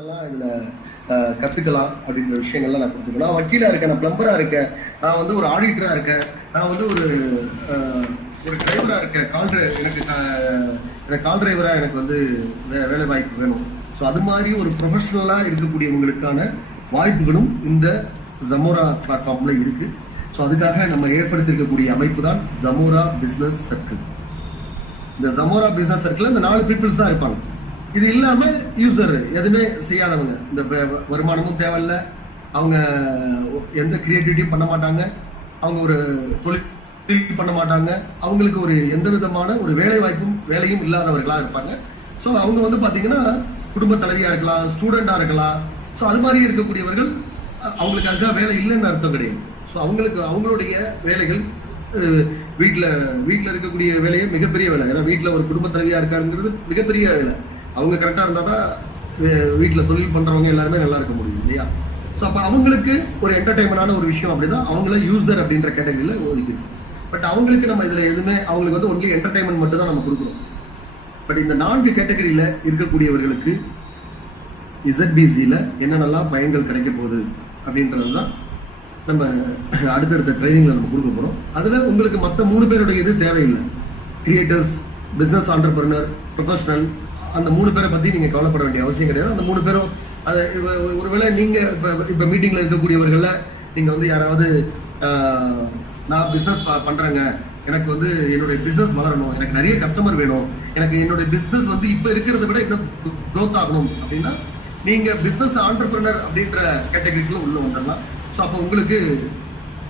இதுல கத்துக்கலாம் அப்படின்ற விஷயங்கள்லாம் நான் கத்துக்கலாம். நான் வக்கீலா இருக்கேன், நான் பிளம்பரா இருக்கேன், நான் வந்து ஒரு ஆடிட்டரா இருக்கேன், நான் வந்து ஒரு டிரைவரா இருக்கேன். எனக்கு கால் டிரைவரா எனக்கு வந்து வேலை வாய்ப்பு வேணும். ஸோ அது மாதிரி ஒரு ப்ரொஃபஷனலா இருக்கக்கூடியவங்களுக்கான வாய்ப்புகளும் இந்த ஜமோரா பிளாட்ஃபார்ம்ல இருக்கு. ஸோ அதுக்காக நம்ம ஏற்படுத்தியிருக்கக்கூடிய அமைப்பு தான் ஜமோரா பிசினஸ் சர்க்கிள். இந்த ஜமோரா பிசினஸ் சர்க்கிள் இந்த 4 பீப்புள்ஸ் தான் இருப்பாங்க. இது இல்லாம யூசர் எதுவுமே செய்யாதவங்க, இந்த வருமானமும் தேவையில்ல, அவங்க எந்த கிரியேட்டிவிட்டியும் பண்ண மாட்டாங்க, அவங்க ஒரு தொழில் பண்ண மாட்டாங்க, அவங்களுக்கு ஒரு எந்த விதமான ஒரு வேலை வாய்ப்பும் வேலையும் இல்லாதவர்களா இருப்பாங்க. ஸோ அவங்க வந்து பாத்தீங்கன்னா குடும்ப தலைவியா இருக்கலாம், ஸ்டூடெண்டா இருக்கலாம். ஸோ அது மாதிரி இருக்கக்கூடியவர்கள் அவங்களுக்கு அதுக்காக வேலை இல்லைன்னு அர்த்தம் கிடையாது. ஸோ அவங்களுடைய வேலைகள் வீட்டுல இருக்கக்கூடிய வேலையே மிகப்பெரிய வேலை. ஏன்னா வீட்டுல ஒரு குடும்ப தலைவியா இருக்காருங்கிறது மிகப்பெரிய வேலை. அவங்க கரெக்டா இருந்தா தான் வீட்டுல தொழில் பண்றவங்க எல்லாருமே நல்லா இருக்க முடியும் இல்லையா? ஸோ அப்ப அவங்களுக்கு ஒரு என்டர்டைன்மெண்டான ஒரு விஷயம் அப்படிதான் அவங்கள யூசர் அப்படின்ற கேட்டகரியில ஒதுக்கிடும். பட் அவங்களுக்கு நம்ம இதுல எதுவுமே அவங்களுக்கு வந்து ஒன்லி என்டர்டைன்மெண்ட் மட்டும் தான் நம்ம கொடுக்குறோம். பட் இந்த 4 கேட்டகரியில இருக்கக்கூடியவர்களுக்கு ZBCல என்னென்னலாம் பயன்கள் கிடைக்க போகுது அப்படின்றதுதான் நம்ம அடுத்தடுத்த ட்ரைனிங்ல நம்ம கொடுக்க போறோம். அதுல உங்களுக்கு மற்ற 3 பேருடைய இது தேவையில்லை. கிரியேட்டர்ஸ், பிசினஸ் ஆண்டர்பிரனர், ப்ரொஃபஷனல், அந்த 3 பேரை பத்தி நீங்க கவலைப்பட வேண்டிய அவசியம் கிடையாது. அந்த 3 பேரும் ஒருவேளை நீங்க இப்ப மீட்டிங்ல இருக்கக்கூடியவர்கள நீங்க வந்து யாராவது நான் பிசினஸ் பண்றேங்க, எனக்கு வந்து என்னுடைய பிசினஸ் வளரணும், எனக்கு நிறைய கஸ்டமர் வேணும், எனக்கு என்னுடைய பிசினஸ் வந்து இப்ப இருக்கிறத விட இன்னும் க்ரோத் ஆகணும் அப்படின்னா நீங்க பிசினஸ் ஆண்டர்பிரனர் அப்படின்ற கேட்டகரிக்குள்ள உள்ள வந்துடலாம். ஸோ அப்போ உங்களுக்கு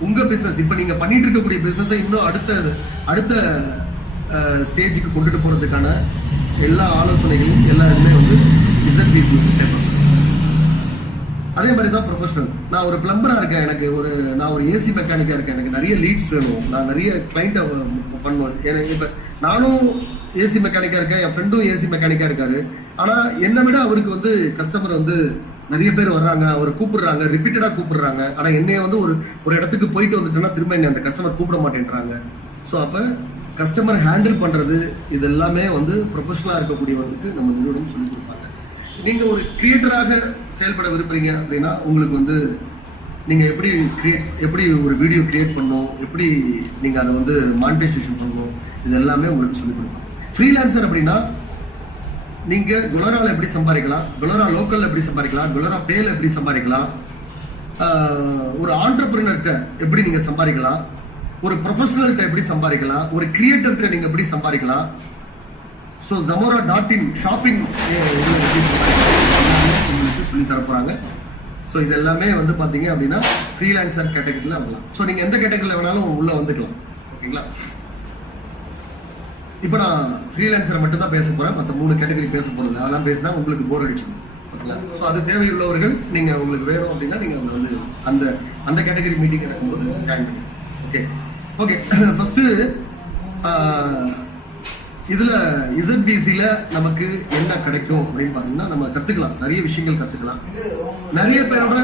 உங்க பிசினஸ் இப்ப நீங்க பண்ணிட்டு இருக்கக்கூடிய பிசினஸை இன்னும் அடுத்த ஸ்டேஜுக்கு கொண்டுட்டு போறதுக்கான எல்லா ஆலோசனைகளும் எல்லா இதுமே வந்து ZBC கேட்பாங்க. அதே மாதிரி தான் ப்ரொஃபஷனல். நான் ஒரு பிளம்பரா இருக்கேன், நான் ஒரு ஏசி மெக்கானிக்கா இருக்கேன், எனக்கு நிறைய லீட்ஸ் வேணும், நான் நிறைய கிளைண்ட்டை பண்ணுவேன். எனக்கு இப்ப நானும் ஏசி மெக்கானிக்கா இருக்கேன், என் ஃப்ரெண்டும் ஏசி மெக்கானிக்கா இருக்காரு. ஆனா என்னை விட அவருக்கு வந்து கஸ்டமர் வந்து நிறைய பேர் வர்றாங்க, அவர் கூப்பிடுறாங்க, ரிப்பீட்டடா கூப்பிடுறாங்க. ஆனா என்னைய வந்து ஒரு இடத்துக்கு போயிட்டு வந்துட்டேன்னா திரும்ப என்ன அந்த கஸ்டமர் கூப்பிட மாட்டேன்றாங்க. ஸோ அப்ப கஸ்டமர் ஹேண்டில் பண்றது இது எல்லாமே வந்து ப்ரொஃபஷனலா இருக்கக்கூடியவர்களுக்கு நம்ம நிறுவனம் சொல்லிக் கொடுப்பாங்க. நீங்க ஒரு கிரியேட்டராக செயல்பட விரும்புறீங்க அப்படின்னா உங்களுக்கு வந்து நீங்க எப்படி ஒரு வீடியோ கிரியேட் பண்ணணும், எப்படி நீங்க அதை வந்து மானிட்டைசேஷன் பண்ணணும், இது எல்லாமே உங்களுக்கு சொல்லிக் கொடுப்பாங்க. ஃப்ரீலான்சர் அப்படின்னா நீங்க குலரால எப்படி சம்பாதிக்கலாம், குலரா லோக்கல்ல எப்படி சம்பாதிக்கலாம், குலரா பேல எப்படி சம்பாதிக்கலாம், ஒரு ஆண்டர்பிரினர்கிட்ட எப்படி நீங்க சம்பாதிக்கலாம், ஒரு ப்ரொஃபஷனல்கிட்ட எப்படி சம்பாதிக்கலாம், ஒரு கிரியேட்டர்கிட்ட நீங்க எப்படி சம்பாதிக்கலாம். ஸோ Zamora.in ஷாப்பிங் உங்களுக்கு சொல்லி தர போறாங்க. ஸோ இது எல்லாமே வந்து பாத்தீங்க அப்படின்னா ஃப்ரீலான்சர் கேட்டகரியில வரலாம். ஸோ நீங்க எந்த கேட்டகரியில வேணாலும் உள்ள வந்துக்கலாம். ஓகேங்களா? இப்போ நான் ஃப்ரீலான்சரை மட்டும் தான் பேச போறேன், மற்ற 3 கேட்டகரி பேச போறது. அதெல்லாம் பேசினா உங்களுக்கு போர் அடிச்சிடும். ஓகேங்களா? ஸோ அது தேவையுள்ளவர்கள் நீங்க உங்களுக்கு வேணும் அப்படின்னா நீங்க வந்து அந்த கேட்டகரி மீட்டிங் நடக்கும்போது ஜாயின் பண்ணுங்க. ஓகே ஃபர்ஸ்ட் இதுல ZBCல நமக்கு என்ன கிடைக்கும் அப்படின்னு பாத்தீங்கன்னா நம்ம கத்துக்கலாம், நிறைய விஷயங்கள் கத்துக்கலாம். நிறைய பேரோட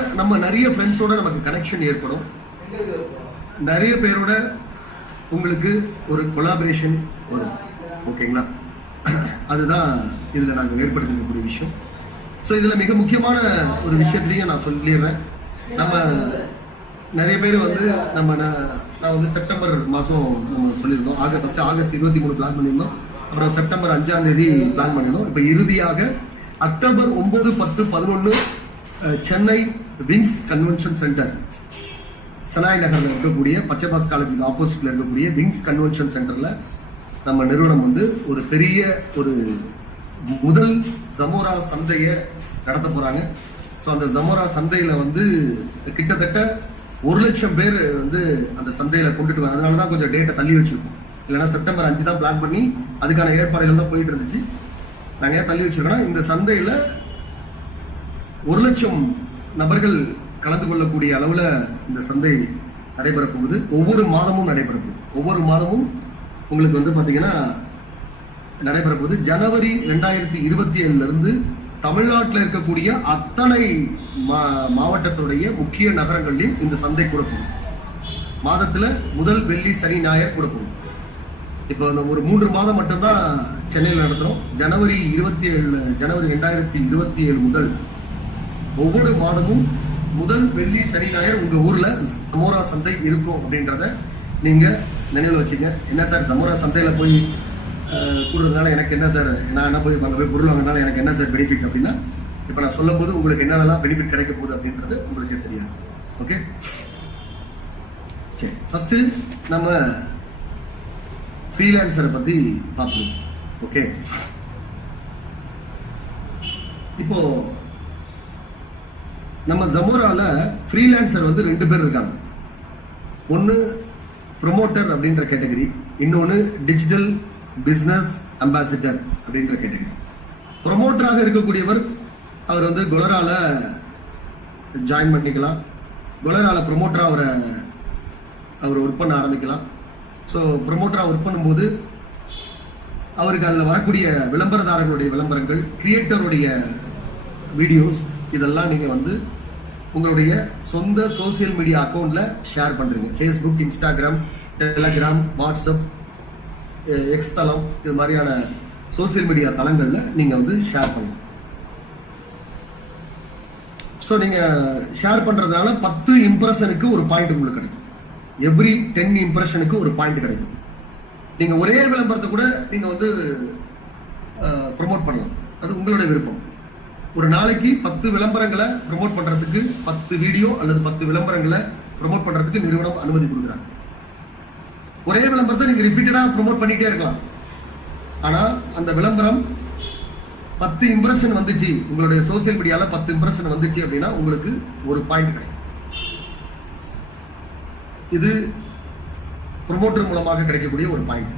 நிறைய ஃப்ரெண்ட்ஸோட நமக்கு கனெக்ஷன் ஏற்படும். நிறைய பேரோட உங்களுக்கு ஒரு கொலாபரேஷன் வரும். ஓகேங்களா? அதுதான் இதுல நாங்க ஏற்படுத்திருக்கக்கூடிய விஷயம். ஸோ இதுல மிக முக்கியமான ஒரு விஷயத்திலையும் நான் சொல்லிடுறேன். நம்ம நிறைய பேர் வந்து நான் வந்து செப்டம்பர் மாசம் நம்ம சொல்லியிருந்தோம். ஆகஸ்ட் 23 பிளான் பண்ணியிருந்தோம். அப்புறம் செப்டம்பர் 5ஆம் தேதி பிளான் பண்ணியிருந்தோம். இப்ப இறுதியாக October 9, 10, 11 Chennai wings convention centre, Shenoy நகர்ல இருக்கக்கூடிய பச்சைபாஸ் காலேஜுக்கு ஆப்போசிட்ல இருக்கக்கூடிய விங்ஸ் கன்வென்ஷன் சென்டர்ல நம்ம நிறுவனம் வந்து ஒரு பெரிய ஒரு முதல் ஜமோரா சந்தையை நடத்த போறாங்க. ஸோ அந்த ஜமோரா சந்தையில வந்து கிட்டத்தட்ட 1 லட்சம் பேர் வந்து அந்த சந்தையில கொண்டுட்டு வர. அதனாலதான் கொஞ்சம் டேட்டை தள்ளி வச்சிருக்கோம். இல்லைன்னா செப்டம்பர் 5 தான் பிளான் பண்ணி அதுக்கான ஏற்பாடுகள் தான் போயிட்டு இருந்துச்சு. நாங்க ஏன் தள்ளி வச்சிருக்கோம்னா இந்த சந்தையில 1 லட்சம் நபர்கள் கலந்து கொள்ளக்கூடிய அளவுல இந்த சந்தை நடைபெற போகுது. ஒவ்வொரு மாதமும் நடைபெற போகுது. ஒவ்வொரு மாதமும் உங்களுக்கு வந்து பாத்தீங்கன்னா நடைபெற போகுது. ஜனவரி 2027 இருந்து தமிழ்நாட்டில் இருக்கக்கூடிய அத்தனை மாவட்டத்துடைய முக்கிய நகரங்களிலும் இந்த சந்தை கூடப்படும். மாதத்துல முதல் வெள்ளி, சனி, ஞாயிறு கூடப்படும். இப்போ ஒரு 3 மாதம் மட்டும்தான் சென்னையில் நடத்துறோம். ஜனவரி 2027 முதல் ஒவ்வொரு மாதமும் முதல் வெள்ளி சனி ஞாயிறு உங்க ஊர்ல சமோரா சந்தை இருக்கும் அப்படின்றத நீங்க நினைவில் வச்சுங்க. என்ன சார் சமோரா சந்தையில போய் கூடுறதுனால எனக்கு என்ன சார், நான் என்ன போய் அங்கே போய் பொருள் வாங்கினால எனக்கு என்ன சார் பெனிஃபிட் அப்படின்னா, இப்போ நான் சொல்லும் போது உங்களுக்கு என்னென்னலாம் பெனிஃபிட் கிடைக்க போகுது அப்படின்றது உங்களுக்கே தெரியாது. ஓகே, சரி, ஃபர்ஸ்ட் நம்ம ஃப்ரீலான்சரை பத்தி பார்ப்போம். ஓகே, இப்போ நம்ம ஜமோரால ஃப்ரீலான்சர் வந்து 2 பேர் இருக்காங்க. ஒன்னு ப்ரொமோட்டர் அப்படின்ற கேட்டகரி, இன்னொன்னு டிஜிட்டல் பிசினஸ் அம்பாசிடர் அப்படின்ற கேட்டகரி. ப்ரொமோட்டராக இருக்கக்கூடியவர் அவர் வந்து கொலரால ஜாயின் பண்ணிக்கலாம், கொலரால ப்ரொமோட்டரா அவர் ஒர்க் பண்ண ஆரம்பிக்கலாம். ஸோ ப்ரொமோட்டரா ஒர்க் பண்ணும்போது அவருக்கு அதில் வரக்கூடிய விளம்பரதாரர்களுடைய விளம்பரங்கள், கிரியேட்டருடைய வீடியோஸ், இதெல்லாம் நீங்க வந்து உங்களுடைய சொந்த சோசியல் மீடியா அக்கௌண்ட்ல ஷேர் பண்றீங்க. Facebook, Instagram, Telegram, WhatsApp, X தளம், இது மாதிரியான சோசியல் மீடியா தளங்கள்ல நீங்க வந்து ஷேர் பண்ணலாம். ஸோ நீங்க ஷேர் பண்றதுனால 10 இம்ப்ரெஷனுக்கு ஒரு பாயிண்ட் உங்களுக்கு கிடைக்கும். எவ்ரி 10 இம்ப்ரெஷனுக்கு ஒரு பாயிண்ட் கிடைக்கும். நீங்க ஒரே விளம்பரத்தை கூட நீங்க வந்து ப்ரொமோட் பண்ணலாம், அது உங்களுடைய விருப்பம். ஒரு நாளைக்கு 10 விளம்பரங்களை ப்ரொமோட் பண்றதுக்கு 10 வீடியோ அல்லது 10 விளம்பரங்களை ப்ரொமோட் பண்றதுக்கு நிறுவனம் அனுமதி கொடுக்குறாங்க. ஒரே விளம்பரத்தை நீங்க ரிப்பீட்டடா ப்ரொமோட் பண்ணிட்டே இருக்கலாம். ஆனா அந்த விளம்பரம் 10 இம்ப்ரெஷன் வந்துச்சு, உங்களுடைய சோசியல் மீடியால 10 இம்ப்ரெஷன் வந்துச்சு அப்படின்னா உங்களுக்கு ஒரு பாயிண்ட் கிடைக்கும். இது ப்ரொமோட்டர் மூலமாக கிடைக்கக்கூடிய ஒரு பாயிண்ட்.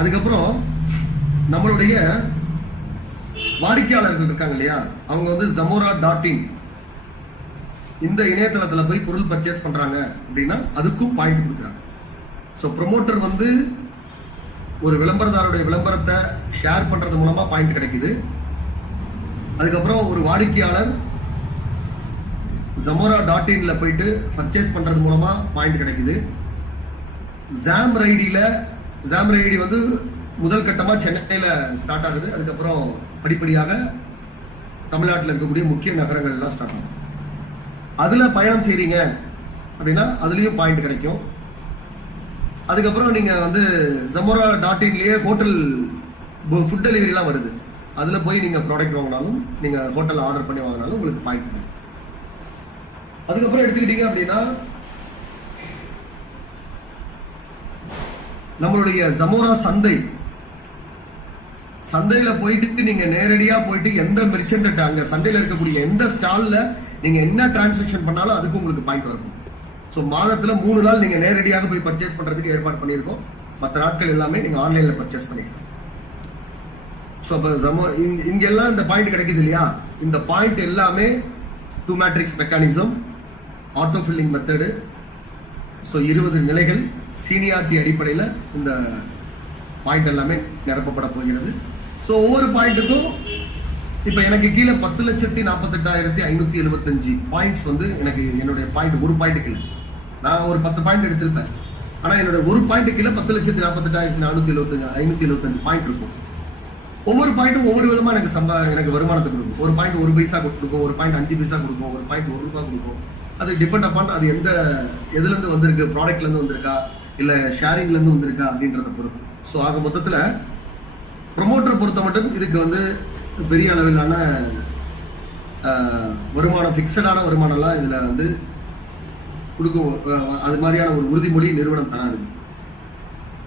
அதுக்கப்புறம் நம்மளுடைய வாடிக்கையாளர்கள் இருக்காங்க இல்லையா, அவங்க வந்து zamora.in இந்த இணையதளத்துல போய் பொருள் பர்ச்சேஸ் பண்றாங்க அப்படின்னா அதுக்கும் பாயிண்ட் கொடுக்குறாங்க. ஸோ ப்ரொமோட்டர் வந்து ஒரு விளம்பரதாருடைய விளம்பரத்தை ஷேர் பண்றது மூலமா பாயிண்ட் கிடைக்குது. அதுக்கப்புறம் ஒரு வாடிக்கையாளர் zamora.inல போயிட்டு பர்ச்சேஸ் பண்றது மூலமா பாயிண்ட் கிடைக்குது. ஜாம் ரைடி வந்து முதல் கட்டமா சென்னையில ஸ்டார்ட் ஆகுது. அதுக்கப்புறம் படிப்படியாக தமிழ்நாட்டில் இருக்கக்கூடிய முக்கிய நகரங்கள் எல்லாம் ஸ்டார்ட் ஆகும். அதுல பயணம் செய்றீங்க அப்படின்னா அதுலயும் பாயிண்ட் கிடைக்கும். அதுக்கப்புறம் நீங்க வந்து zamora.inலயே ஹோட்டல் ஃபுட் டெலிவரி எல்லாம் வருது, அதுல போய் நீங்க ப்ராடக்ட் வாங்கினாலும், நீங்க ஹோட்டல் ஆர்டர் பண்ணி வாங்கினாலும் உங்களுக்கு பாயிண்ட் கிடைக்கும். அதுக்கப்புறம் எடுத்துக்கிட்டீங்க அப்படின்னா நம்மளுடைய zamora சந்தையில போயிட்டு நீங்க நேரடியா போயிட்டு எந்த மெர்ச்சன்ட் அங்க சந்தையில இருக்கக்கூடிய எந்த ஸ்டால்ல நீங்க என்ன டிரான்சாக்ஷன் பண்ணாலும் அதுக்கு உங்களுக்கு பாயிண்ட் வரும். ஸோ மாதத்துல 3 நாள் நீங்க நேரடியாக போய் பர்ச்சேஸ் பண்றதுக்கு ஏற்பாடு பண்ணியிருக்கோம். மற்ற நாட்கள் எல்லாமே நீங்க ஆன்லைன்ல பர்ச்சேஸ் பண்ணிக்கலாம். ஸோ இங்க எல்லாம் இந்த பாயிண்ட் கிடைக்குது இல்லையா, இந்த பாயிண்ட் எல்லாமே 2 matrix mechanism, auto filling method, so 20 நிலைகள், சீனியாரிட்டி அடிப்படையில் இந்த பாயிண்ட் எல்லாமே நிரப்பப்பட போகிறது. ஸோ ஒவ்வொரு பாயிண்ட்டுக்கும் இப்போ எனக்கு கீழே 10,48,575 பாயிண்ட்ஸ் வந்து எனக்கு என்னுடைய பாயிண்ட் ஒரு பாயிண்ட் கீழே நான் ஒரு 10 பாயிண்ட் எடுத்திருப்பேன். ஆனால் என்னோட ஒரு பாயிண்ட் கீழே 10,48,475 பாயிண்ட் இருக்கும். ஒவ்வொரு பாயிண்ட்டும் ஒவ்வொரு விதமா எனக்கு வருமானத்தை கொடுக்கும். ஒரு பாயிண்ட் 1 பைசா கொடுக்கும், ஒரு பாயிண்ட் 5 பைசா கொடுக்கும், ஒரு பாயிண்ட் 1 ரூபாய் கொடுக்கும். அது டிபெண்ட் அப்பான் அது எதுல இருந்து வந்திருக்கு, ப்ராடக்ட்ல இருந்து வந்திருக்கா இல்ல ஷேரிங்ல இருந்து வந்திருக்கா அப்படின்றத பொறுத்து. ஸோ ஆக மொத்தத்துல ப்ரொமோட்டரை பொறுத்த மட்டும் இதுக்கு வந்து பெரிய அளவிலான வருமானம், பிக்சடான வருமானம்லாம் இதுல வந்து கொடுக்கும். அது மாதிரியான ஒரு உறுதிமொழி நிறுவனம் தராது.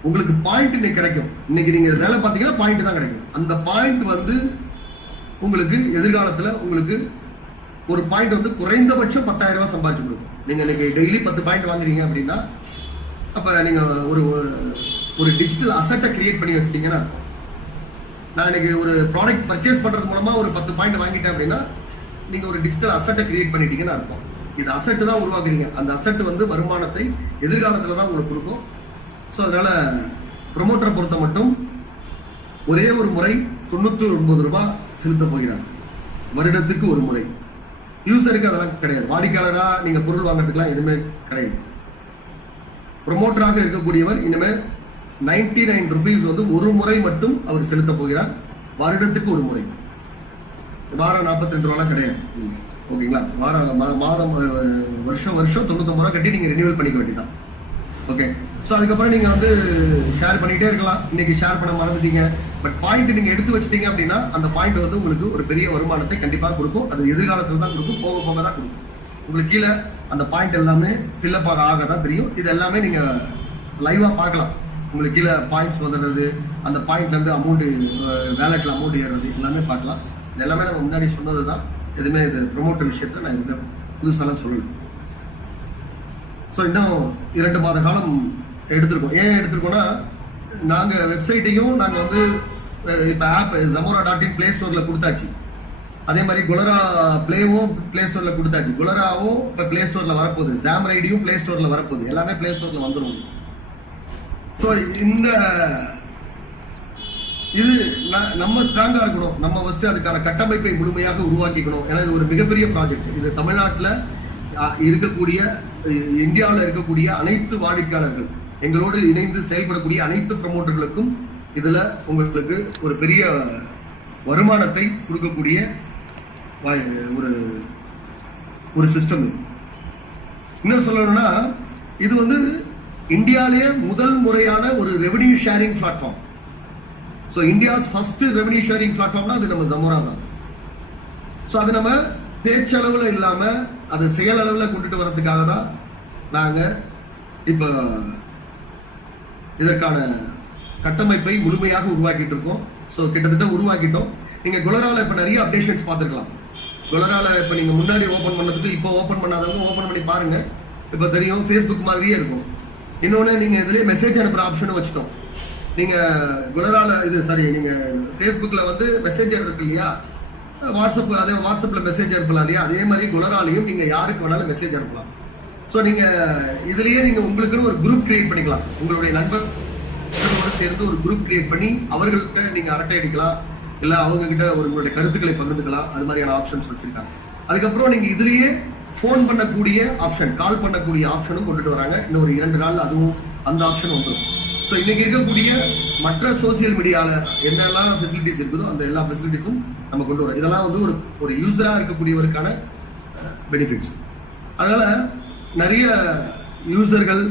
உங்களுக்கு பாயிண்ட் இன்னைக்கு கிடைக்கும். இன்னைக்கு நீங்க வேலை பார்த்தீங்கன்னா பாயிண்ட் தான் கிடைக்கும். அந்த பாயிண்ட் வந்து உங்களுக்கு எதிர்காலத்துல உங்களுக்கு ஒரு பாயிண்ட் வந்து குறைந்தபட்சம் 10,000 ரூபாய் சம்பாதிச்சு கொடுக்கும். நீங்க இன்னைக்கு டெய்லி 10 பாயிண்ட் வாங்குறீங்க அப்படின்னா அப்ப நீங்க ஒரு டிஜிட்டல் அசட்டை கிரியேட் பண்ணி வச்சிட்டீங்கன்னா, நான் இன்னைக்கு ஒரு ப்ராடக்ட் பர்ச்சேஸ் பண்றது மூலமா ஒரு 10 பாயிண்ட் வாங்கிட்டேன் அப்படின்னா நீங்க ஒரு டிஜிட்டல் அசட்டை கிரியேட் பண்ணிட்டீங்கன்னு அர்த்தம். இது அசட்டு தான் உருவாக்குறீங்க. அந்த அசட்டு வந்து வருமானத்தை எதிர்காலத்துல தான் உங்களுக்கு கொடுக்கும். ஸோ அதனால ப்ரொமோட்டரை பொறுத்த மட்டும் ஒரே ஒரு முறை 99 ரூபாய் செலுத்த போகிறாங்க, வருடத்துக்கு ஒரு முறை. யூசருக்கு அதெல்லாம் கிடையாது. வாடிக்கையாளரா நீங்க பொருள் வாங்குறதுக்குலாம் எதுவுமே கிடையாது. ப்ரொமோட்டராக இருக்கக்கூடியவர் இனிமே 99 ருபீஸ் வந்து ஒரு முறை மட்டும் அவர் செலுத்த போகிறார், வருடத்துக்கு ஒரு முறை. வாரம் 42 ரூபாலாம் கிடையாது. ஓகேங்களா? மாதம் வருஷம் 99 ரூபா கட்டி நீங்க ரினியூவல் பண்ணிக்க வேண்டியதான். ஓகே. ஸோ அதுக்கப்புறம் நீங்க வந்து ஷேர் பண்ணிட்டே இருக்கலாம். இன்னைக்கு ஷேர் பண்ண மறந்துட்டீங்க, பட் பாயிண்ட் நீங்க எடுத்து வச்சிட்டீங்க அப்படின்னா அந்த பாயிண்ட் வந்து உங்களுக்கு ஒரு பெரிய வருமானத்தை கண்டிப்பாக கொடுக்கும். அது எதிர்காலத்தில் தான் கொடுக்கும், போக போக தான் கொடுக்கும். உங்களுக்கு கீழே அந்த பாயிண்ட் எல்லாமே ஃபில்அப் ஆக தான் தெரியும். இது எல்லாமே நீங்க லைவா பார்க்கலாம். உங்களுக்கு கீழே பாயிண்ட்ஸ் வந்துடுறது, அந்த பாயிண்ட்ல இருந்து அமௌண்ட் வேலெட்ல அமௌண்ட் ஏறுறது எல்லாமே பார்க்கலாம். இது எல்லாமே நம்ம முன்னாடி சொன்னது தான். எதுவுமே இது ப்ரொமோட்டர் விஷயத்துல நான் எதுவுமே புதுசாலாம் சொல்லல. ஸோ இன்னும் 2 மாத காலம் எடுத்திருக்கோம். ஏன் எடுத்திருக்கோம்னா, நாங்க வெப்சைட்டையும் நாங்க வந்து இப்ப ஆப் Zamora.in பிளே ஸ்டோர்ல கொடுத்தாச்சு. அதே மாதிரி குலரா பிளேவும் பிளே ஸ்டோர்ல கொடுத்தாச்சு. குலராவும் இப்ப பிளே ஸ்டோர்ல வரப்போகுது. ஜாம் ரைடியும் பிளே ஸ்டோர்ல வரப்போகுது. எல்லாமே பிளே ஸ்டோர்ல வந்துடும். ஸோ இந்த இது நம்ம ஸ்ட்ராங்கா இருக்கணும். நம்ம ஃபர்ஸ்ட் அதுக்கான கட்டமைப்பை முழுமையாக உருவாக்கிக்கணும். ஏன்னா இது ஒரு மிகப்பெரிய ப்ராஜெக்ட். இது தமிழ்நாட்டில் இருக்கக்கூடிய, இந்தியாவில் இருக்கக்கூடிய அனைத்து வாடிக்கையாளர்கள், எங்களோடு இணைந்து செயல்படக்கூடிய அனைத்து ப்ரமோட்டர்களுக்கும் இதுல உங்களுக்கு ஒரு பெரிய வருமானத்தை கொடுக்கக்கூடிய ஒரு சிஸ்டம் இது. இன்னும் சொல்லணும்னா, இது வந்து இந்தியாவிலேயே முதல் முறையான ஒரு revenue sharing platform. So India's first revenue sharing பிளாட்ஃபார்ம்னா அது நம்ம Zamora தான். ஸோ அது நம்ம பேச்சளவில் இல்லாம அது செயல் அளவில் கொண்டுட்டு வர்றதுக்காக தான் நாங்க இப்ப இதற்கான கட்டமைப்பை முழுமையாக உருவாக்கிட்டு இருக்கோம். ஸோ கிட்டத்தட்ட உருவாக்கிட்டோம். நீங்க குலரால இப்ப நிறைய அப்டேஷன்ஸ் பார்த்துருக்கலாம். குலரால இப்ப நீங்க முன்னாடி ஓபன் பண்ணதுக்கு இப்போ ஓபன் பண்ணாதவங்க ஓபன் பண்ணி பாருங்க. இப்ப தெரியும், ஃபேஸ்புக் மாதிரியே இருக்கும். இன்னொன்னு, நீங்க இதுலயே மெசேஜ் அனுப்புற ஆப்ஷனும் வச்சுட்டோம். நீங்க குலரால நீங்க ஃபேஸ்புக்ல வந்து மெசேஜர் இருக்கு இல்லையா, வாட்ஸ்அப், அதே வாட்ஸ்அப்ல மெசேஜ் அனுப்பலாம் இல்லையா, அதே மாதிரி குலராலையும் நீங்க யாருக்கு வேணாலும் மெசேஜ் அனுப்பலாம். ஸோ நீங்க இதுலயே நீங்க உங்களுக்குன்னு ஒரு குரூப் கிரியேட் பண்ணிக்கலாம். உங்களுடைய நண்பர்களோட சேர்ந்து ஒரு குரூப் கிரியேட் பண்ணி அவர்கள்ட்ட நீங்க அரட்டை அடிக்கலாம், இல்ல அவங்க கிட்ட உங்களுடைய கருத்துக்களை பகிர்ந்துக்கலாம். அது மாதிரியான ஆப்ஷன்ஸ் வச்சிருக்காங்க. அதுக்கப்புறம் நீங்க இதுலயே போன் பண்ணக்கூடிய ஆப்ஷன், கால் பண்ணக்கூடிய ஆப்ஷனும் கொண்டுட்டு வராங்க. இன்னும் ஒரு 2 நாள்ல அதுவும் அந்த ஆப்ஷன் வந்துடும். ஸோ இன்னைக்கு இருக்கக்கூடிய மற்ற சோசியல் மீடியால என்னெல்லாம் ஃபெசிலிட்டிஸ் இருக்குதோ அந்த எல்லா ஃபெசிலிட்டிஸும் நம்ம கொண்டு வரோம். இதெல்லாம் வந்து ஒரு யூசரா இருக்கக்கூடியவருக்கான பெனிஃபிட்ஸ். அதனால நிறைய யூசர்கள்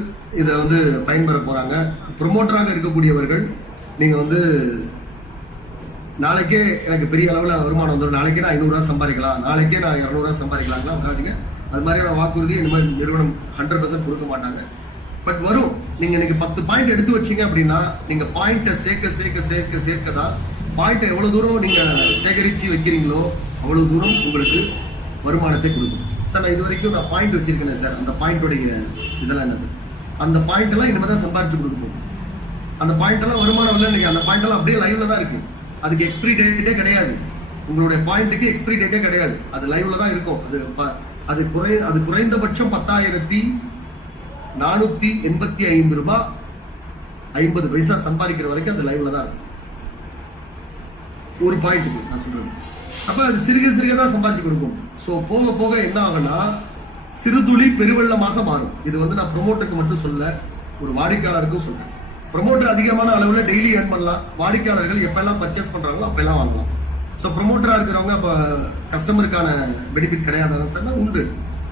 இதை வந்து பயன்பெற போறாங்க. ப்ரொமோட்டராக இருக்கக்கூடியவர்கள் நீங்க வந்து நாளைக்கே எனக்கு பெரிய அளவுல வருமானம் வந்துடும், நாளைக்கே நான் 500 ரூபாய் சம்பாதிக்கலாம், நாளைக்கே நான் 200 ரூபாய் சம்பாதிக்கலாம்லாம் வராதிங்க. அது மாதிரியான வாக்குறுதி இந்த மாதிரி நிறுவனம் 100% கொடுக்க மாட்டாங்க. பட் வரும். நீங்க இன்னைக்கு 10 பாயிண்ட் எடுத்து வச்சீங்க அப்படின்னா, நீங்க பாயிண்ட சேர்க்க தான் பாயிண்ட் எவ்வளவு தூரம் நீங்க சேகரிச்சு வைக்கிறீங்களோ அவ்வளவு தூரம் உங்களுக்கு வருமானத்தை கொடுக்கும். சார், நான் இது வரைக்கும் நான் பாயிண்ட் வச்சிருக்கேன் சார், அந்த பாயிண்டோடைய இதெல்லாம் என்னது, அந்த பாயிண்ட் எல்லாம் இனிமே தான் சம்பாரிச்சு கொடுக்க போகும். அந்த பாயிண்ட் எல்லாம் வருமானம் இல்லை. நீங்க அந்த பாயிண்ட் எல்லாம் அப்படியே லைவ்ல தான் இருக்கு. அதுக்கு எக்ஸ்பிரி டேட்டே கிடையாது. உங்களுடைய பாயிண்ட்டுக்கு எக்ஸ்பிரி டேட்டே கிடையாது. அது லைவ்ல தான் இருக்கும். அது குறைந்தபட்சம் 10,485 ரூபாய் 50 பைசா சம்பாதிக்கிற வரைக்கும் அந்த லைவ்ல தான் இருக்கும். ஒரு பாயிண்ட்டுக்கு நான் சொல்றது. அப்ப அது சிறுக தான் சம்பாதிச்சு கொடுக்கும். சோ போக போக என்ன ஆகும்னா, சிறுதுளி பெருவெள்ளமாக மாறும். இது வந்து நான் ப்ரொமோட்டருக்கு மட்டும் சொல்ல, ஒரு வாடிக்கையாளருக்கும் சொல்றேன். ப்ரொமோட்டர் அதிகமான அளவுல டெய்லி ஏர்ன் பண்ணலாம். வாடிக்கையாளர்கள் எப்பெல்லாம் பர்ச்சேஸ் பண்றாங்களோ அப்பெல்லாம் வாங்கலாம். ஸோ ப்ரொமோட்டரா இருக்கிறவங்க அப்ப கஸ்டமருக்கான பெனிஃபிட் கிடையாதுன்னு சொன்னா உண்டு.